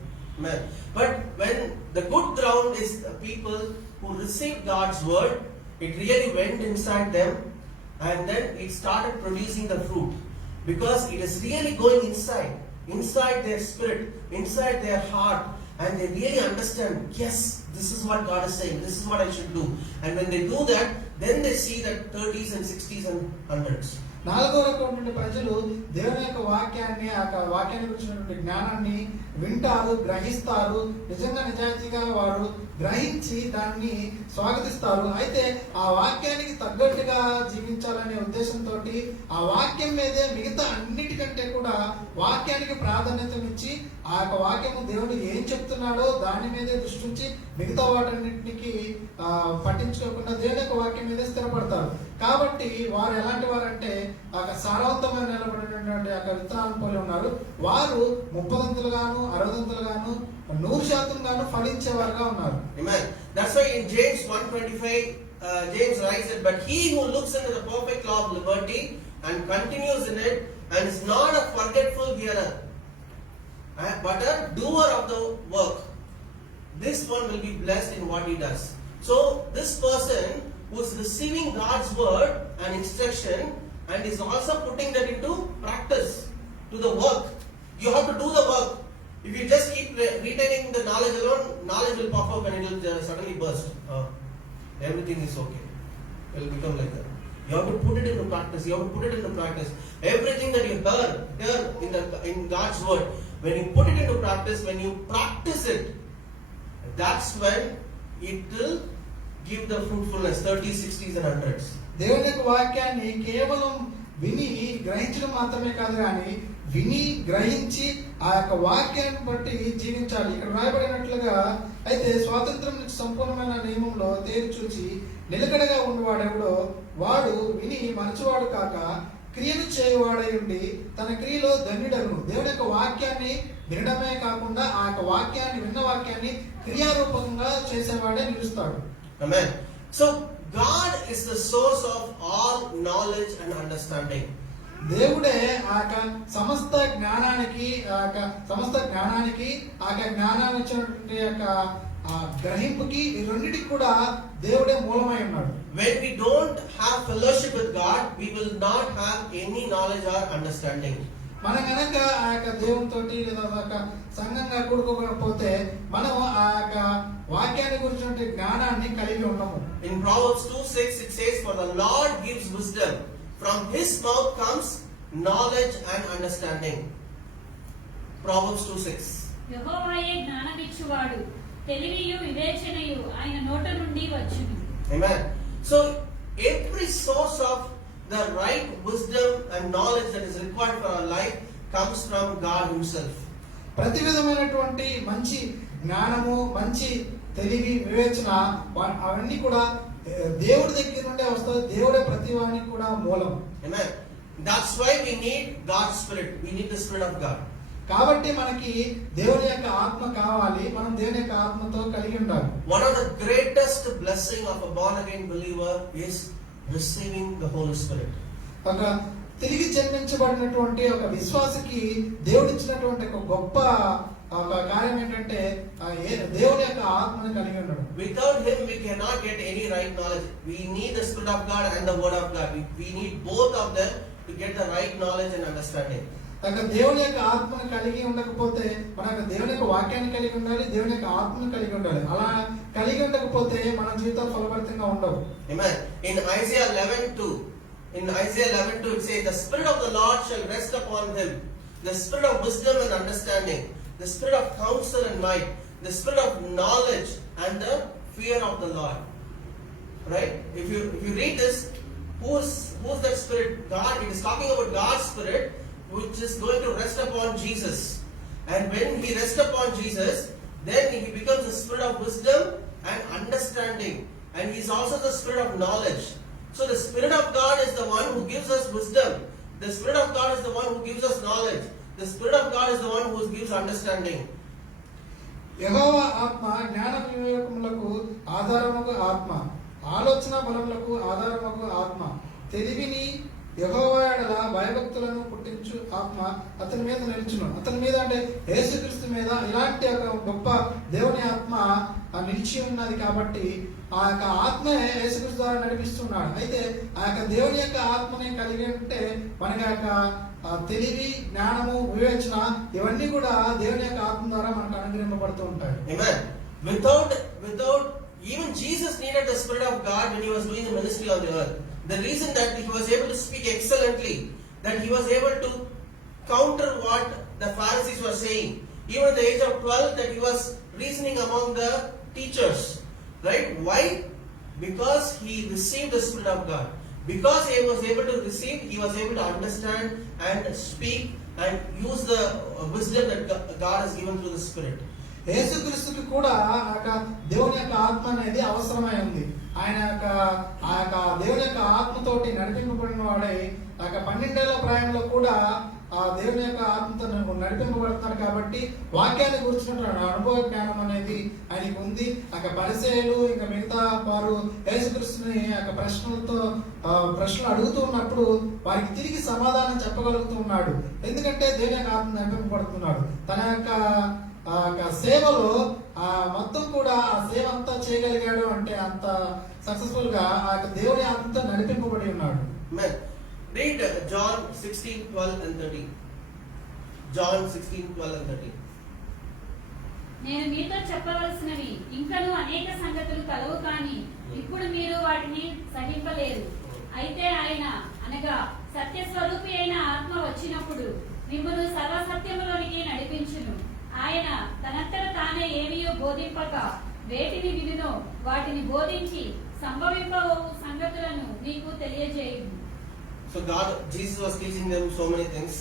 But when the good ground is the people who received God's word, it really went inside them and then it started producing the fruit, because it is really going inside their spirit, inside their heart, and they really understand, yes, this is what God is saying, this is what I should do. And when they do that, then they see that 30s and 60s and 100s. నాలుగో రకమైనటువంటి ప్రజలు దేవుని యొక్క వాక్యాన్ని ఆ వాక్యానికి వచ్చినటువంటి జ్ఞానాన్ని వింటారు, గ్రహిస్తారు. నిజంగా నిజాయితీగా వారు గ్రహించి దాన్ని స్వాగతిస్తారు. అయితే ఆ వాక్యానికి తగ్గట్టుగా జీవించాలనే ఉద్దేశంతో ఆ వాక్యం మీదే మిగతా అన్నిటికంటే కూడా వాక్యానికి ప్రాధాన్యత ఇచ్చి ఆ యొక్క వాక్యము దేవుడు ఏం చెప్తున్నాడో దాని మీదే దృష్టి ఉంచి మిగతా వాటన్నిటికి పట్టించుకోకుండా దేవుని యొక్క వాక్యం మీదే స్థిరపడతారు. కాబట్టి వారు ఎలాంటి వారంటే ఆ సారవంతమైన నిలబడినటువంటి ఆ విత్తనాలను పోలి ఉన్నారు. వారు 30 గాను 60 గాను 100% గాను ఫలించేవారుగా ఉన్నారు. Amen. That's why in James 1:25 James writes that, but he who looks into the perfect law of liberty and continues in it and is not a forgetful hearer but a doer of the work, this one will be blessed in what he does. So this person who is receiving God's word and instruction and is also putting that into practice, to the work. You have to do the work. If you just keep retaining the knowledge alone, knowledge will pop up and it will suddenly burst. Everything is okay. It will become like that. You have to put it into practice. You have to put it into practice. Everything that you hear in God's word, when you put it into practice, when you practice it, that's when it will give the fruitfulness, 30s, 60s and 100s. దేవుని యొక్క వాక్యాన్ని కేవలం విని గ్రహించడం మాత్రమే కాదు, కానీ విని గ్రహించి ఆ యొక్క వాక్యాన్ని బట్టి జీవించాలి. ఇక్కడ రాయబడినట్లుగా అయితే స్వాతంత్రం నుంచి సంపూర్ణమైన నియమంలో తేరి చూచి నిలకడగా ఉన్నవాడెవడో వాడు విని మరచువాడు కాక క్రియను చేయువాడై ఉండి తన క్రియలో ధన్యుడగును. దేవుని యొక్క వాక్యాన్ని వినడమే కాకుండా ఆ యొక్క వాక్యాన్ని విన్న వాక్యాన్ని క్రియారూపంగా చేసేవాడే నిలుస్తాడు. Amen. So God is the source of all knowledge and understanding. దేవుడే ఆ సమస్త జ్ఞానానికి జ్ఞానాన్ని ఇచ్చినటువంటి యొక్క గ్రహింపుకి ఈ రెండిటికి కూడా దేవుడే మూలమై ఉన్నాడు. When we don't have fellowship with God, we will not have any knowledge or understanding. మనం కనుక ఆ యొక్క దేవునితో లేదా సంఘంగా కూడుకోకపోతే మనం ఆ యొక్క వాక్యాన్ని గురించిన జ్ఞానాన్ని కలిగి ఉండము. In Proverbs 2:6 it says, for the Lord gives wisdom, from his mouth comes knowledge and understanding. Proverbs 2:6. యెహోవాయే జ్ఞానమిచ్చువాడు, తెలివియు వివేచనయు ఆయన నోట నుండి వచ్చును. Amen. So every source of the right wisdom and knowledge that is required for our life comes from God himself. ప్రతి విధమైనటువంటి మంచి జ్ఞానము, మంచి తెలివి, వివేచన అవన్నీ కూడా దేవుడి దగ్గర నుండే వస్తాయి. దేవుడే ప్రతి వానికి కూడా మూలం. Amen. That's why we need God's spirit. We need the spirit of God. కాబట్టి మనకి దేవుని యొక్క ఆత్మ కావాలి. మనం దేవుని యొక్క ఆత్మతో కలిగి ఉండాలి. One of the greatest blessing of a born again believer is receiving the Holy Spirit. ఒక తిరిగి జన్మించబడినటువంటి ఒక విశ్వాసికి దేవుడు ఇచ్చినటువంటి ఒక గొప్ప కార్యం ఏంటంటే దేవుని యొక్క ఆత్మను కలిగి ఉండడం. Without him we cannot get any right knowledge. We need the spirit of God and the word of God. We need both of them to get the right knowledge and understanding. దేవుని యొక్క ఆత్మను కలిగి ఉండకపోతే మనకు దేవుని యొక్క వాక్యాన్ని కలిగి ఉండాలి, దేవుని యొక్క ఆత్మను కలిగి ఉండాలి. అలా కలిగి ఉండకపోతే మన జీవితాలు ఫలభరితంగా ఉండవు. Amen. In Isaiah 11:2 it says, the spirit of the Lord shall rest upon him, the spirit of wisdom and understanding, the spirit of counsel and might, the spirit of knowledge and the fear of the Lord. Right? If you read this, who's that spirit? God. It is talking about God's spirit, which is going to rest upon Jesus. And when he rests upon Jesus, then he becomes the spirit of wisdom and understanding. And he is also the spirit of knowledge. So the Spirit of God is the one who gives us wisdom. The Spirit of God is the one who gives us knowledge. The Spirit of God is the one who gives understanding. యెహోవా ఆత్మ జ్ఞాన వివేకములకు ఆధారముకు ఆత్మ, ఆలోచన బలములకు ఆధారముకు ఆత్మ, తెలివిని యెహోవా యెడల భయభక్తులను పుట్టించు ఆత్మ అతని మీద నిలిచును. అతని మీద అంటే యేసుక్రీస్తు మీద ఇలాంటి ఒక గొప్ప దేవుని ఆత్మ నిలిచి ఉన్నది కాబట్టి ఆ యొక్క ఆత్మే యేసుక్రీస్తు ద్వారా నడిపిస్తున్నాడు. అయితే ఆ యొక్క దేవుని యొక్క ఆత్మని కలిగి ఉంటే మనకి యొక్క తెలివి, జ్ఞానము, వివేచన ఇవన్నీ కూడా దేవుని యొక్క ఆత్మ ద్వారా మనకు అనుగ్రహింపబడుతూ ఉంటాయి. Amen. Without even Jesus needed the Spirit of God when he was doing the ministry on the earth. The reason that he was able to speak excellently, that he was able to counter what the Pharisees were saying, even at the age of 12, that he was reasoning among the teachers, right? Why? Because he received the Spirit of God. Because he was able to receive, he was able to understand and speak and use the wisdom that God has given through the Spirit. యేసుక్రీస్తుకి కూడా దేవుని యొక్క ఆత్మ అనేది అవసరమై ఉంది. ఆయన ఆ యొక్క దేవుని యొక్క ఆత్మతోటి నడిపింపబడిన వాడై ఆ 12 ఏళ్ల ప్రాయంలో కూడా ఆ దేవుని యొక్క ఆత్మతో నడిపింపబడుతున్నాడు. కాబట్టి వాక్యాన్ని గురించినటువంటి అనుభవ జ్ఞానం అనేది ఆయనకు ఉంది. పరిసయ్యులు ఇంకా మిగతా వారు యేసుక్రీస్తుని ప్రశ్నలు అడుగుతూ ఉన్నప్పుడు వారికి తిరిగి సమాధానం చెప్పగలుగుతూ ఉన్నాడు. ఎందుకంటే దేవుని యొక్క ఆత్మ నడిపింపబడుతున్నాడు. తన యొక్క సేవలో మొత్తం కూడా ఆ సేవ అంతా చేయగలిగాడు అంటే అంత సక్సెస్ఫుల్ గా ఆ దేవుని ఆత్మతో నడిపింపబడి ఉన్నాడు. Read John 16:12 and 13. John 16:12 and 13. నేను మీతో చెప్పవలసినవి ఇంకను అనేక సంగతులు కలవు, కానీ ఇప్పుడు మీరు వాటిని సహింపలేరు. అయితే ఆయన అనగా సత్యస్వరూపి అయిన ఆత్మ వచ్చినప్పుడు మిమ్మల్ని సర్వసత్యములోనికి నడిపించును. ఆయన తనంతట తానే ఏమీయో బోధింపక వేటిని వినునో వాటిని బోధించి సంభవింపవు సంగతులను మీకు తెలియజేయును. So Jesus was teaching them so many things,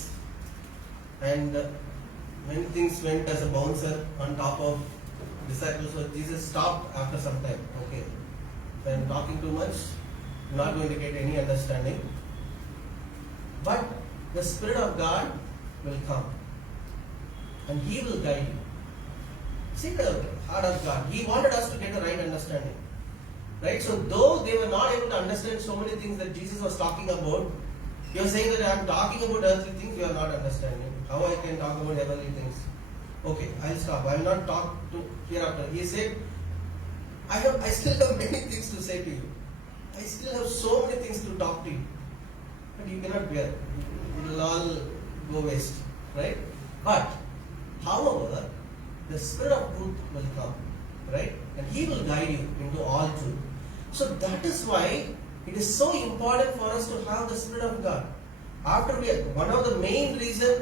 and many things went as a bouncer on top of disciples. So Jesus stopped after some time. Okay, if I am talking too much, I'm not going to get any understanding. But the Spirit of God will come, and He will guide you. See the heart of God. He wanted us to get the right understanding. Right? So though they were not able to understand so many things that Jesus was talking about, you are saying that I am talking about earthly things, you are not understanding. How I can talk about heavenly things? Okay, I'll stop. I will not talk to hereafter. He said, I still have many things to say to you. I still have so many things to talk to you. But you cannot bear. It will all go waste. Right? But, however, the Spirit of truth will come. Right? And He will guide you into all truth. So that is why it is so important for us to have the Spirit of God. One of the main reason,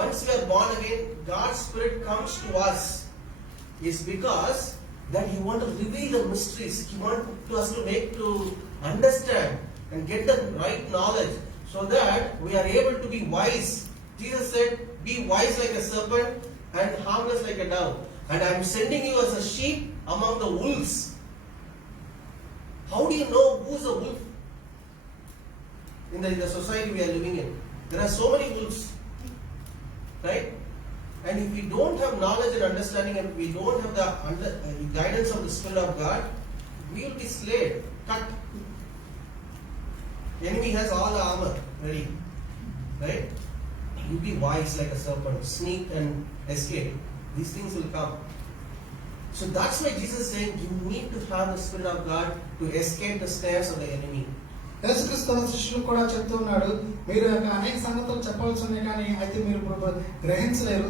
once we are born again, God's Spirit comes to us is because that He wants to reveal the mysteries. He wants us to understand and get the right knowledge so that we are able to be wise. Jesus said, be wise like a serpent and harmless like a dove. And I am sending you as a sheep among the wolves. How do you know who is a wolf? In the society we are living in, there are so many wolves, right? And if we don't have knowledge and understanding, and we don't have the guidance of the Spirit of God, we will be slayed, cut. The enemy has all the armor ready, right? You be wise like a serpent, sneak and escape. These things will come. So that's why Jesus is saying you need to have the Spirit of God to escape the snares of the enemy. యేసుక్రీస్తు తన శిష్యులకు కూడా చెప్తున్నాడు, మీరు అనేక సంగతులు చెప్పవలసి ఉన్నాయి, కానీ అయితే మీరు గ్రహించలేరు.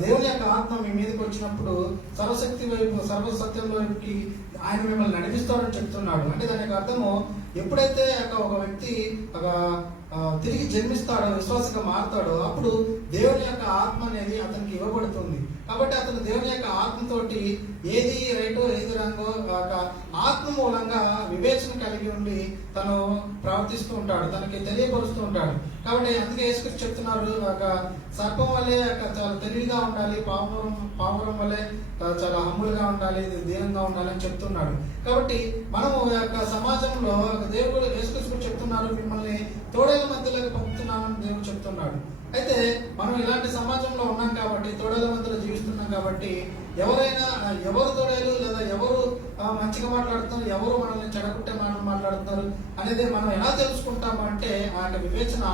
దేవుని యొక్క ఆత్మ మీ మీదకి వచ్చినప్పుడు సర్వశక్తి వైపు, సర్వసత్యం వైపుకి ఆయన మిమ్మల్ని నడిపిస్తాడని చెప్తున్నాడు. అంటే దానికి అర్థము, ఎప్పుడైతే ఒక వ్యక్తి తిరిగి జన్మిస్తాడో, విశ్వాసంగా మారుతాడో, అప్పుడు దేవుని యొక్క ఆత్మ అనేది అతనికి ఇవ్వబడుతుంది. కాబట్టి అతను దేవుని యొక్క ఆత్మతోటి ఏది రైటో ఏది రాంగో ఆత్మ మూలంగా వివేచన కలిగి ఉండి తను ప్రవర్తిస్తూ ఉంటాడు, తనకి తెలియపరుస్తూ ఉంటాడు. కాబట్టి అందుకే యేసుక్రీస్తు చెప్తున్నారు, సర్పం వల్లే చాలా తెలివిగా ఉండాలి, పావురం వల్లే చాలా హంబుల్గా ఉండాలి, దీనంగా ఉండాలి అని చెప్తున్నాడు. కాబట్టి మనము యొక్క సమాజంలో దేవుడు యేసుక్రీస్తు చెప్తున్నారు, మిమ్మల్ని తోడేల మధ్యలోకి పంపుతున్నామని దేవుడు చెప్తున్నాడు. అయితే మనం ఇలాంటి సమాజంలో ఉన్నాం కాబట్టి, తోడేల మధ్యలో జీవిస్తున్నాం కాబట్టి, ఎవరు తోడేలు లేదా ఎవరు మంచిగా మాట్లాడుతున్నారు, ఎవరు మనల్ని చెడగొట్టే మాట్లాడుతున్నారు అనేది మనం ఎలా తెలుసుకుంటాము అంటే, ఆ యొక్క వివేచన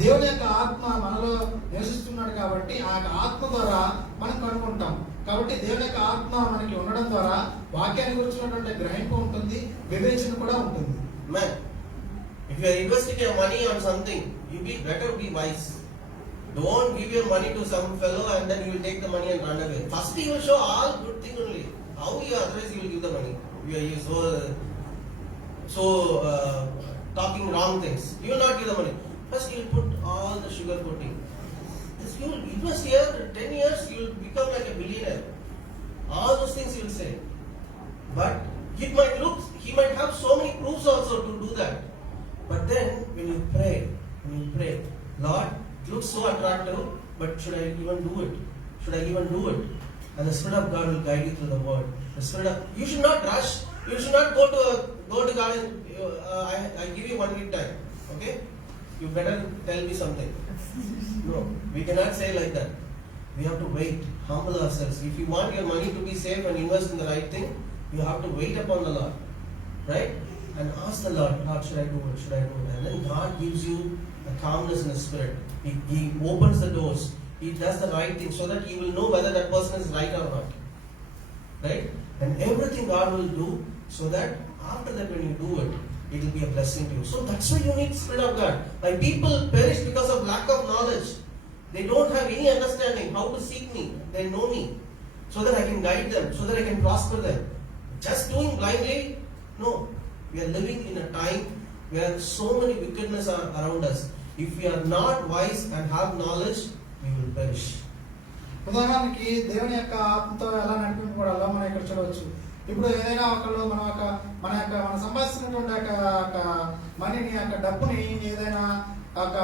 దేవుని యొక్క ఆత్మ మనలో నివసిస్తున్నాడు కాబట్టి ఆ యొక్క ఆత్మ ద్వారా మనం కనుక్కుంటాం. కాబట్టి దేవుని యొక్క ఆత్మ మనకి ఉండడం ద్వారా వాక్యాన్ని గురించినటువంటి గ్రహింపు ఉంటుంది, వివేచన కూడా ఉంటుంది. Man, if you are investing your money on something, you better be wise. Don't give your money to some fellow and then you will take the money and run away. First you will show all good thing only. How you otherwise you will give the money? You so talking wrong things. You will not give the money. First you will put all the sugar coating. This you will invest here 10 years you will become like a billionaire. All those things you will say. But he might have so many proofs also to do that. But then when you pray, Lord, it looks so attractive, but should I even do it? And the Spirit of God will guide you through the word. You should not rush. You should not go to God and I give you 1 week time. Okay? You better tell me something. No, we cannot say like that. We have to wait, humble ourselves. If you want your money to be safe and invest in the right thing, you have to wait upon the Lord, right? And ask the Lord, should I do it? And then God gives you a calmness in the spirit. He opens the doors. He does the right thing so that you will know whether that person is right or not, right? And everything God will do so that after that when you do it, it will be a blessing to you. So that's why you need Spirit of God. My people perish because of lack of knowledge. They don't have any understanding how to seek me. They know me so that I can guide them, so that I can prosper them. Just doing blindly, no. We are living in a time where so many wickedness are around us. If we are not wise and have knowledge, we will perish. ఉదాహరణకి దేవుని యొక్క ఆత్మతో ఎలా నడిపింపబడాలో మనం ఇక్కడ చూడవచ్చు. ఇప్పుడు ఏదైనా ఒకళ్ళు మన సంపాదిస్తున్నటువంటి మనీని డబ్బుని ఏదైనా ఒక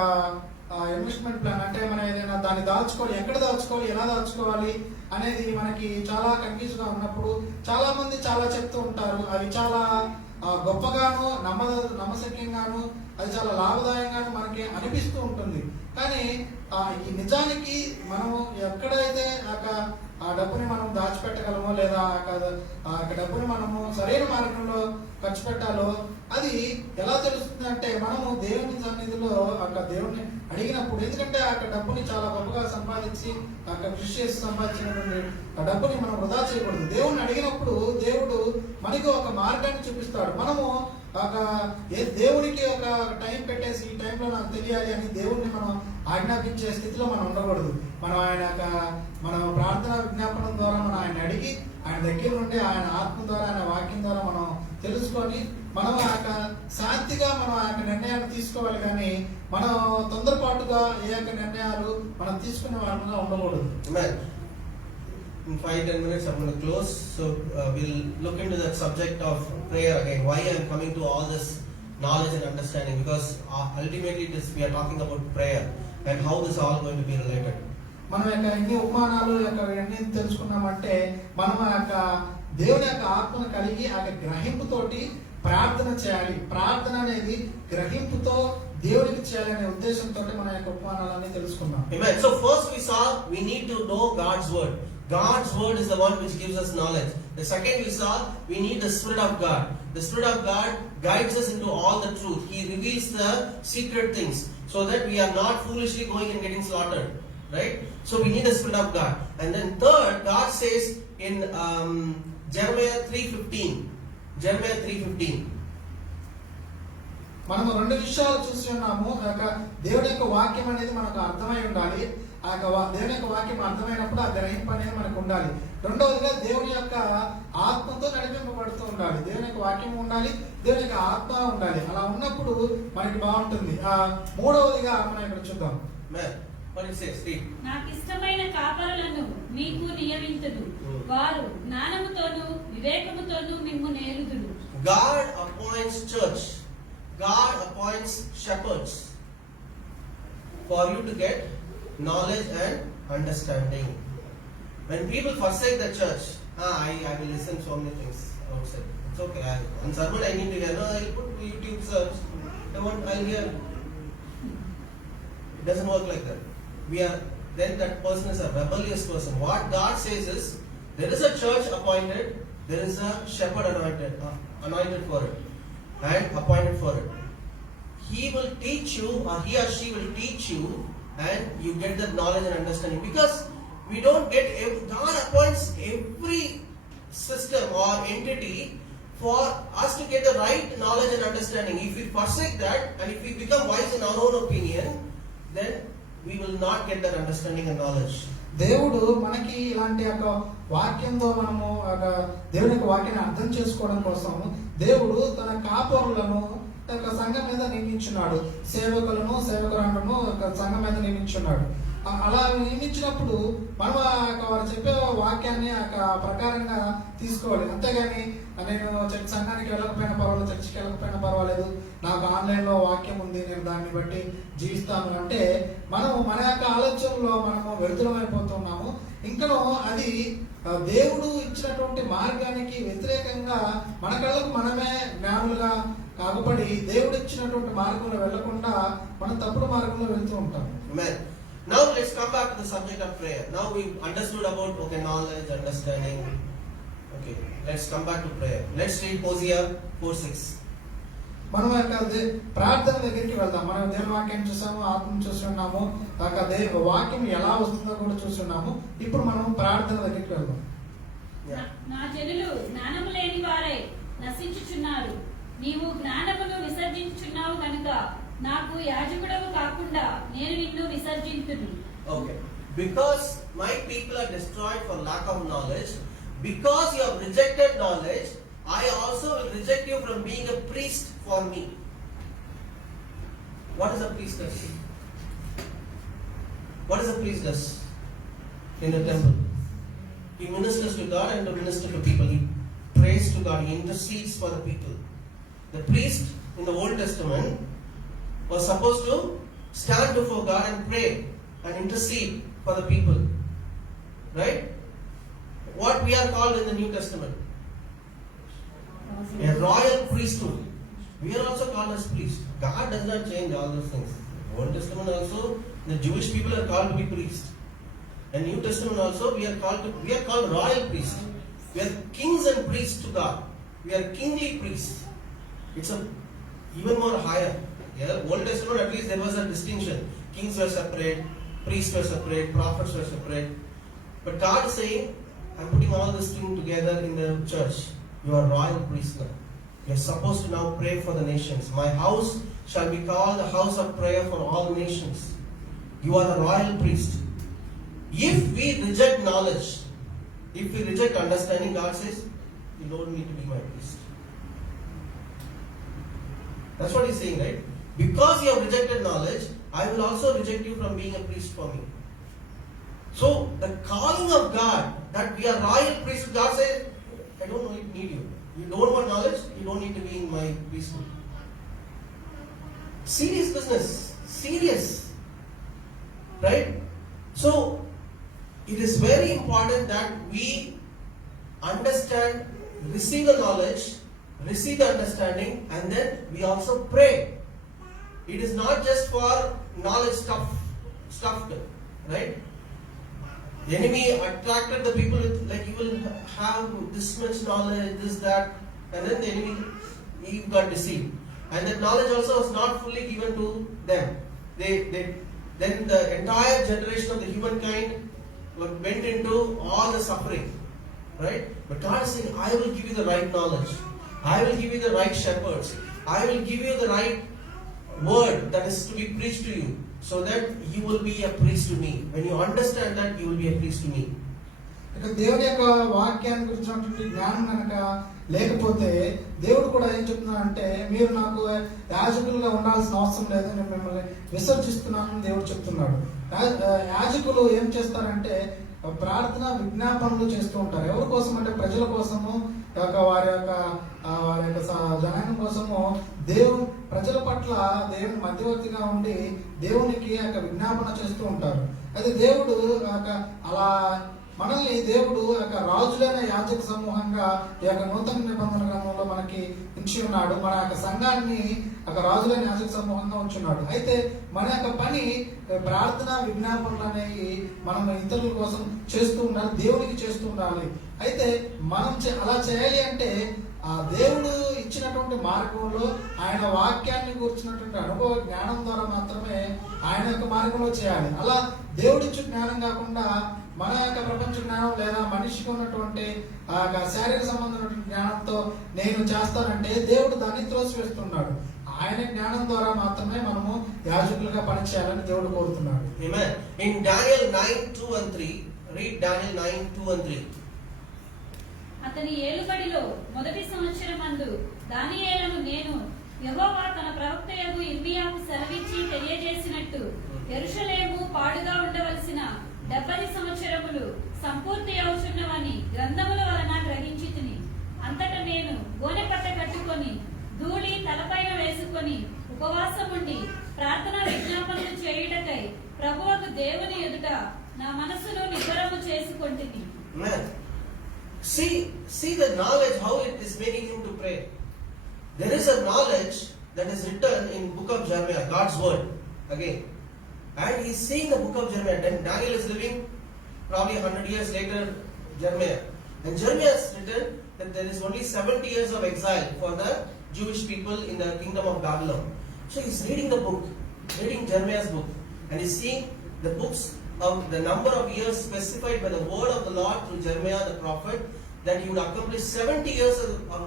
ఇన్వెస్ట్మెంట్ ప్లాన్ అంటే మనం ఏదైనా దాన్ని దాచుకోవాలి, ఎక్కడ దాచుకోవాలి, ఎలా దాచుకోవాలి అనేది మనకి చాలా కన్ఫ్యూజ్ గా ఉన్నప్పుడు చాలా మంది చాలా చెప్తూ ఉంటారు. అవి చాలా గొప్పగాను నమ్మశక్యంగాను అది చాలా లాభదాయంగాను మనకి అనిపిస్తూ ఉంటుంది. కానీ ఈ నిజానికి మనము ఎక్కడైతే ఆ డబ్బుని మనం దాచిపెట్టగలమో లేదా ఆ డబ్బుని మనము సరైన మార్గంలో ఖర్చు పెట్టాలో అది ఎలా తెలుస్తుంది అంటే మనము దేవుని సన్నిధిలో దేవుని అడిగినప్పుడు. ఎందుకంటే డబ్బుని చాలా గొప్పగా సంపాదించి కృషి చేసి సంపాదించినటువంటి ఆ డబ్బుని మనం వృధా చేయకూడదు. దేవుని అడిగినప్పుడు దేవుడు మనకి ఒక మార్గాన్ని చూపిస్తాడు. మనము దేవునికి ఒక టైం పెట్టేసి ఈ టైంలో నాకు తెలియాలి అని దేవుడిని మనం ఆజ్ఞాపించే స్థితిలో మనం ఉండకూడదు. మనం మన ప్రార్థన విజ్ఞాపనం ద్వారా మనం ఆయన అడిగి ఆయన దగ్గర నుండి ఆయన ఆత్మ ద్వారా ఆయన వాక్యం ద్వారా మనం తెలుసుకొని మనం శాంతిగా మనం ఆ నిర్ణయాలు తీసుకోవాలి. కానీ మనం తొందరపాటుగా ఏ నిర్ణయాలు మనం తీసుకునే వాళ్ళగా ఉండకూడదు. In 5-10 minutes I'm going to close. So we'll look into that subject of prayer again. Why I'm coming to all this knowledge and understanding, because ultimately we are talking about prayer and how this all going to be related. మనం ఇన్ని ఉపమానాలు ఇవన్నీ తెలుసుకున్నామంటే మనం దేవుని యొక్క ఆత్మను కలిగి గ్రహింపుతోటి ప్రార్థన చేయాలి. ప్రార్థన అనేది గ్రహింపుతో దేవునికి చేయాలనే ఉద్దేశంతో మన యొక్క ఉపమానాలన్నీ తెలుసుకున్నాం. Amen. So first we saw we need to know God's word. God's word is the one which gives us knowledge. The second we saw we need the Spirit of God. The Spirit of God guides us into all the truth. He reveals the secret things so that we are not foolishly going and getting slaughtered, right? So we need the Spirit of God. And then third, God says in Jeremiah 3:15 మనం రెండు విషయాలు చూసి ఉన్నాము. దేవుని యొక్క వాక్యం అనేది మనకు అర్థమై ఉండాలి. దేవుని యొక్క వాక్యం అర్థమైనప్పుడు ఆ గ్రహింపు అనేది మనకు ఉండాలి. రెండవదిగా దేవుని యొక్క ఆత్మతో నడిపింపబడుతూ ఉండాలి. దేవుని యొక్క వాక్యం ఉండాలి, దేవుని యొక్క ఆత్మ ఉండాలి. అలా ఉన్నప్పుడు మనకి బాగుంటుంది. మూడవదిగా మనం ఇక్కడ చూద్దాం. What it says? Read. నాకు ఇష్టమైన కాపరులను మీకు నియమింతును. వారు జ్ఞానముతోను వివేకముతోను మిమ్ము నేలుదురు. God appoints church. God appoints shepherds for you to get knowledge and understanding. When people forsake the church, I will listen so many things outside. It's okay. On sermon I need to hear. No, I'll put YouTube search. I'll hear. It doesn't work like that. Then that person is a rebellious person. What God says is, there is a church appointed, there is a shepherd anointed for it, and appointed for it. He will teach you, or he or she will teach you, and you get the knowledge and understanding. Because we don't get, God appoints every system or entity for us to get the right knowledge and understanding. If we forsake that, and if we become wise in our own opinion, then we will not get that understanding and knowledge. దేవుడు మనకి ఇలాంటి ఒక వాక్యంతో మనము దేవుని యొక్క వాక్యాన్ని అర్థం చేసుకోవడం కోసం దేవుడు తన కాపరులను ఒక సంఘం మీద నియమించున్నాడు. సేవకులను సేవకురాలను ఒక సంఘం మీద నియమించున్నాడు. అలా నియమించినప్పుడు మనం వారు చెప్పే వాక్యాన్ని ప్రకారంగా తీసుకోవాలి. అంతేగాని నేను చర్చ్ సంఘానికి వెళ్ళకపోయినా పర్వాలేదు, చర్చికి వెళ్ళకపోయినా పర్వాలేదు, నాకు ఆన్లైన్లో వాక్యం ఉంది, నేను దాన్ని బట్టి జీవిస్తాను అంటే మనం మన యొక్క ఆలోచనలో మనము వ్యర్థమైపోతున్నాము. ఇంకనూ అది దేవుడు ఇచ్చినటువంటి మార్గానికి వ్యతిరేకంగా మన కళ్ళకు మనమే జ్ఞానులుగా కాకపడి దేవుడు ఇచ్చినటువంటి మార్గంలో వెళ్లకుండా మనం తప్పుడు మార్గంలో వెళ్తూ ఉంటాం. Now let's come back to the subject of prayer. Now we've understood about knowledge, understanding. Okay, let's come back to prayer. Let's read Hosea 4:6. మనం ప్రార్థన దగ్గరికి వెళ్దాం. మనం దేవుని వాక్యం చూసాము, ఆత్మ చూస్తున్నాము, వాక్యం ఎలా వస్తుందో కూడా చూస్తున్నాము. ఇప్పుడు మనం ప్రార్థన దగ్గరికి వెళ్దాం. నా జనులు జ్ఞానము లేని వారై నశించుచున్నారు. నీవు జ్ఞానమును విసర్జించుచున్నావు కనుక నాకు యాజకుడవు కాకుండా నేను నిన్ను విసర్జింతును. Okay, because my people are destroyed for lack of knowledge, because you have rejected knowledge, I also will reject you from being a priest for me. What is a priestess? What is a priestess in the temple? He ministers to God and to minister to people. He prays to God. He intercedes for the people. The priest in the Old Testament was supposed to stand before God and pray and intercede for the people. Right? What we are called in the New Testament? A royal priesthood. We are also called as priests. God does not change all those things. Old Testament also, the Jewish people are called to be priests. And New Testament also, we are called royal priests. We are kings and priests to God. We are kingly priests. It's even more higher. Yeah, Old Testament at least there was a distinction. Kings were separate, priests were separate, prophets were separate. But God is saying, I'm putting all this thing together in the church. You are royal priests now. You are supposed to now pray for the nations. My house shall be called the house of prayer for all nations. You are the royal priest. If we reject knowledge, if we reject understanding, God says, you don't need to be my priest. That's what he's saying, right? Because you have rejected knowledge, I will also reject you from being a priest for me. So, the calling of God, that we are royal priests, God says, I don't need you. You don't want knowledge, you don't need to be in my priesthood. Serious business. Serious. Right? So, it is very important that we understand, receive the knowledge, receive the understanding, and then we also pray. It is not just for knowledge stuffed, right? The enemy attracted the people with, like, you will have this much knowledge, this, that, and then the enemy, he got deceived. And that knowledge also was not fully given to them. Then the entire generation of the humankind went into all the suffering, right? But God is saying, I will give you the right knowledge. I will give you the right shepherds. I will give you the right word that is to be preached to you, so that you will be a priest to me. When you understand that, you will be a priest to me. ఇక దేవుని యొక్క వాక్యాన్ని గురించినటువంటి జ్ఞానం కనుక లేకపోతే దేవుడు కూడా ఏం చెప్తున్నాడంటే మీరు నాకు యాజకులుగా ఉండాల్సిన అవసరం లేదు, నేను మిమ్మల్ని విసర్జిస్తున్నానని దేవుడు చెప్తున్నాడు. యాజకులు ఏం చేస్తారంటే ప్రార్థన విజ్ఞాపనలు చేస్తూ ఉంటారు. ఎవరి కోసం అంటే ప్రజల కోసము, వారి యొక్క జనాంగం కోసము ప్రజల పట్ల దేవుని మధ్యవర్తిగా ఉండి దేవునికి విజ్ఞాపన చేస్తూ ఉంటారు. అయితే దేవుడు అలా మనల్ని దేవుడు రాజులైన యాజక సమూహంగా ఈ నూతన నిబంధన గ్రంథంలో మనకి ఉంచి ఉన్నాడు. మన సంఘాన్ని రాజులైన యాజక సమూహంగా ఉంచున్నాడు. అయితే మన పని ప్రార్థన విజ్ఞాపనలు అనేవి మనం ఇతరుల కోసం చేస్తూ ఉండాలి, దేవునికి చేస్తూ ఉండాలి. అయితే మనం అలా చేయాలి అంటే ఆ దేవుడు ఇచ్చినటువంటి మార్గంలో ఆయన వాక్యాన్ని కూర్చున్నటువంటి అనుభవ జ్ఞానం ద్వారా మాత్రమే ఆయన యొక్క మార్గంలో చేయాలి. అలా దేవుడి ఇచ్చిన జ్ఞానం కాకుండా మన యొక్క ప్రపంచ జ్ఞానం లేదా మనిషికి ఉన్నటువంటి శారీరక సంబంధమైనటువంటి జ్ఞానంతో నేను చేస్తానంటే దేవుడు దాన్ని త్రోసివేస్తున్నాడు. ఆయన జ్ఞానం ద్వారా మాత్రమే మనము యాజకులుగా పనిచేయాలని దేవుడు కోరుతున్నాడు. Amen. In Daniel 9:2-3, read Daniel 9:2-3. అతని ఏలుబడిలో మొదటి సంవత్సరమందు దానియేలును నేను యెహోవా తన ప్రవక్తయగు ఇర్మీయాకు సెలవిచ్చి తెలియజేసినట్టు యెరూషలేము పాడుగా ఉండవలసిన 70 సంవత్సరములు సంపూర్తి అవుచున్నవని గ్రంథముల వలన గ్రహించితిని. అంతటా నేను గోనెపట్ట కట్టుకొని ధూళి తలపైన వేసుకొని ఉపవాసముండి ప్రార్థన విజ్ఞాపనలు చేయుటకై ప్రభువుకు దేవుని ఎదుట నా మనసును నిబ్బరము చేసుకొంటిని. See the knowledge how it is making him to pray. There is a knowledge that is written in book of Jeremiah, God's word again. And he is seeing the book of Jeremiah. Then Daniel is living probably 100 years later, Jeremiah. And Jeremiah has written that there is only 70 years of exile for the Jewish people in the kingdom of Babylon. So he is reading the book, reading Jeremiah's book, and he is seeing the books of the number of years specified by the word of the Lord through Jeremiah the prophet, that he would accomplish 70 years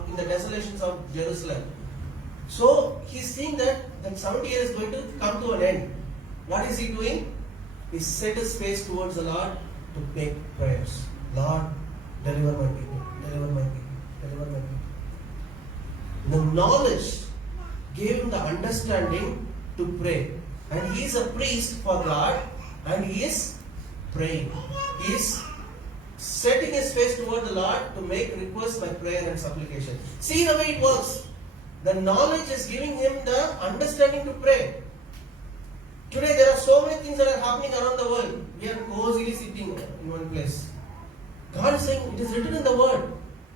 in the desolations of Jerusalem. So he is seeing that 70 years is going to come to an end. What is he doing? He set his face towards the Lord to make prayers. Lord, deliver my people, deliver my people, deliver my people. The knowledge gave him the understanding to pray. And he is a priest for God, and he is praying. He is setting his face toward the Lord to make requests by prayer and supplication. See the way it works. The knowledge is giving him the understanding to pray. Today there are so many things that are happening around the world. We are cozily sitting in one place. God is saying, it is written in the word.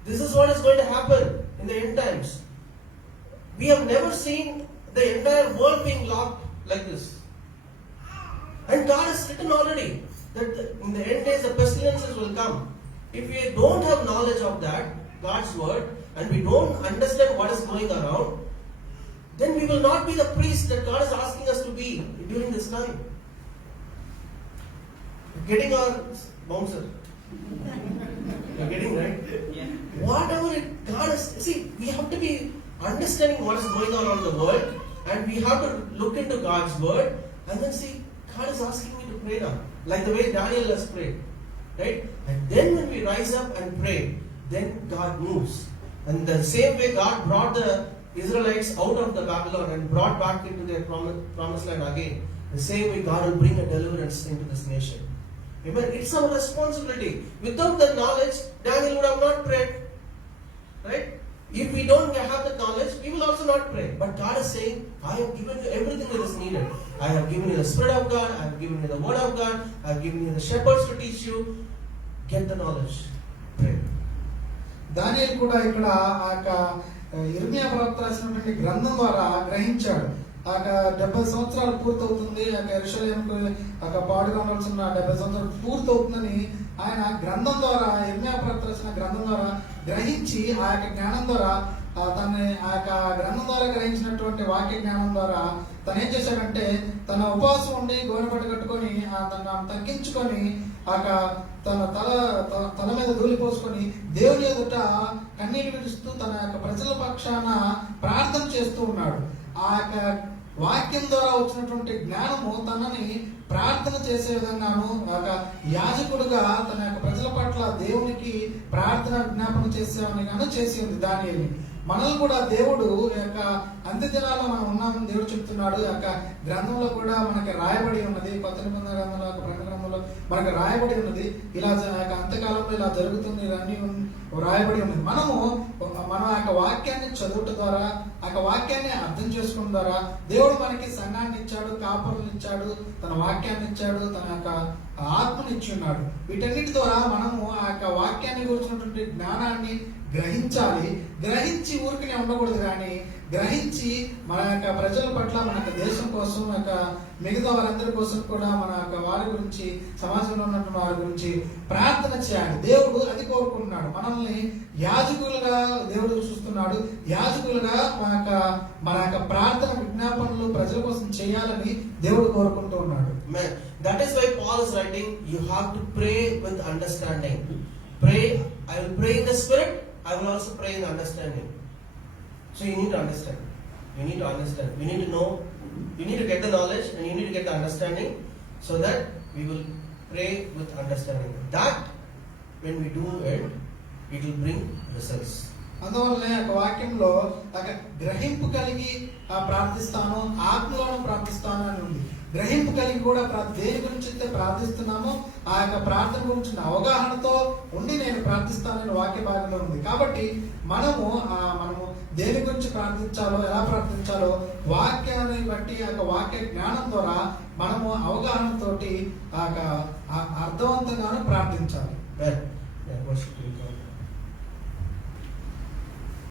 This is what is going to happen in the end times. We have never seen the entire world being locked like this. And God has written already that in the end days the pestilences will come. If we don't have knowledge of that, God's word, and we don't understand what is going around, then we will not be the priest that God is asking us to be during this time. Getting our bouncer. You're getting, right? Yeah. Whatever God is, see, we have to be understanding what is going on around the world, and we have to look into God's word, and then see, God is asking me to pray now, like the way Daniel has prayed, right? And then when we rise up and pray, then God moves. And the same way God brought the Israelites out of the Babylon and brought back into their promised land again, the same way God will bring a deliverance into this nation. Amen. It's our responsibility. Without the knowledge, Daniel would have not prayed, right? If we don't have the knowledge, we will also not pray. But God is saying, I have given you everything that is needed. I have given you the Spirit of God, I have given you the Word of God, I have given you the shepherds to teach you. Get the knowledge. Pray. దానియేలు కూడా ఇక్కడ ఇర్మీయా ప్రవక్త రాసినటువంటి గ్రంథం ద్వారా గ్రహించాడు. 70 సంవత్సరాలు పూర్తవుతుంది, యెరూషలేముకు పాడుగా ఉండాల్సిన 70 సంవత్సరాలు పూర్తవుతుందని ఆయన గ్రంథం ద్వారా, ఇర్మీయా ప్రవక్త రాసిన గ్రంథం ద్వారా గ్రహించి ఆ యొక్క జ్ఞానం ద్వారా గ్రంథం ద్వారా గ్రహించినటువంటి వాక్య జ్ఞానం ద్వారా తను ఏం చేశాడంటే తన ఉపవాసం ఉండి గోనెపట్ట కట్టుకొని తను తగ్గించుకొని తన తల మీద ధూళి పోసుకొని దేవుని ఎదుట కన్నీరు విడుస్తూ తన యొక్క ప్రజల పక్షాన ప్రార్థన చేస్తూ ఉన్నాడు. ఆ యొక్క వాక్యం ద్వారా వచ్చినటువంటి జ్ఞానము తనని ప్రార్థన చేసే విధంగాను ఒక యాజకుడుగా తన యొక్క ప్రజల పట్ల దేవునికి ప్రార్థన విజ్ఞాపన చేసేవనిగాను చేసి ఉంది దానియేలు. మనల్ని కూడా దేవుడు యొక్క అంత్య దినాల్లో మనం ఉన్నామని దేవుడు చెప్తున్నాడు. యొక్క గ్రంథంలో కూడా మనకి రాయబడి ఉన్నది, కొత్త నిబంధన గ్రంథంలో ప్రకటన గ్రంథంలో మనకి రాయబడి ఉన్నది. ఇలా అంత్యకాలంలో ఇలా జరుగుతుంది, ఇవన్నీ రాయబడి ఉన్నది. మనము మన యొక్క వాక్యాన్ని చదువుట ద్వారా, ఆ వాక్యాన్ని అర్థం చేసుకోవడం ద్వారా దేవుడు మనకి సంఘాన్ని ఇచ్చాడు, కాపురులు ఇచ్చాడు, తన వాక్యాన్ని ఇచ్చాడు, తన యొక్క ఆత్మని ఇచ్చి ఉన్నాడు. వీటన్నిటి ద్వారా మనము ఆ యొక్క వాక్యాన్ని గురించినటువంటి జ్ఞానాన్ని గ్రహించాలి. గ్రహించి ఊరికనే ఉండకూడదు, కానీ గ్రహించి మన యొక్క ప్రజల పట్ల, మన యొక్క దేశం కోసం, యొక్క మిగతా వారందరి కోసం కూడా మన యొక్క వారి గురించి, సమాజంలో ఉన్నటువంటి వారి గురించి ప్రార్థన చేయాలి. దేవుడు అది కోరుకుంటున్నాడు. మనల్ని యాజకులుగా దేవుడు చూస్తున్నాడు. యాజకులుగా మన యొక్క ప్రార్థన విజ్ఞాపనలు ప్రజల కోసం చేయాలని దేవుడు కోరుకుంటూ ఉన్నాడు. That is why Paul is writing, you have to pray with understanding. Pray, I will pray in the spirit, I will also pray in understanding. So you need to understand. You need to understand. You need to know. You need to get the knowledge and you need to get the understanding, so that we will pray with understanding. That when we do it, it will bring results. అందువల్లనే ఒక వాక్యంలో ఒక గ్రహింపు కలిగి ప్రార్థిస్తాను, ఆత్మలోను ప్రార్థిస్తాను అని ఉంది. గ్రహింపు కలిగి కూడా దేని గురించి అయితే ప్రార్థిస్తున్నామో ఆ యొక్క ప్రార్థన గురించి అవగాహనతో ఉండి నేను ప్రార్థిస్తానని వాక్య భాగంలో ఉంది. కాబట్టి మనము దేని గురించి ప్రార్థించాలో, ఎలా ప్రార్థించాలో వాక్యాన్ని బట్టి ఆ వాక్య జ్ఞానం ద్వారా మనము అవగాహనతోటి అర్థవంతంగాను ప్రార్థించాలి.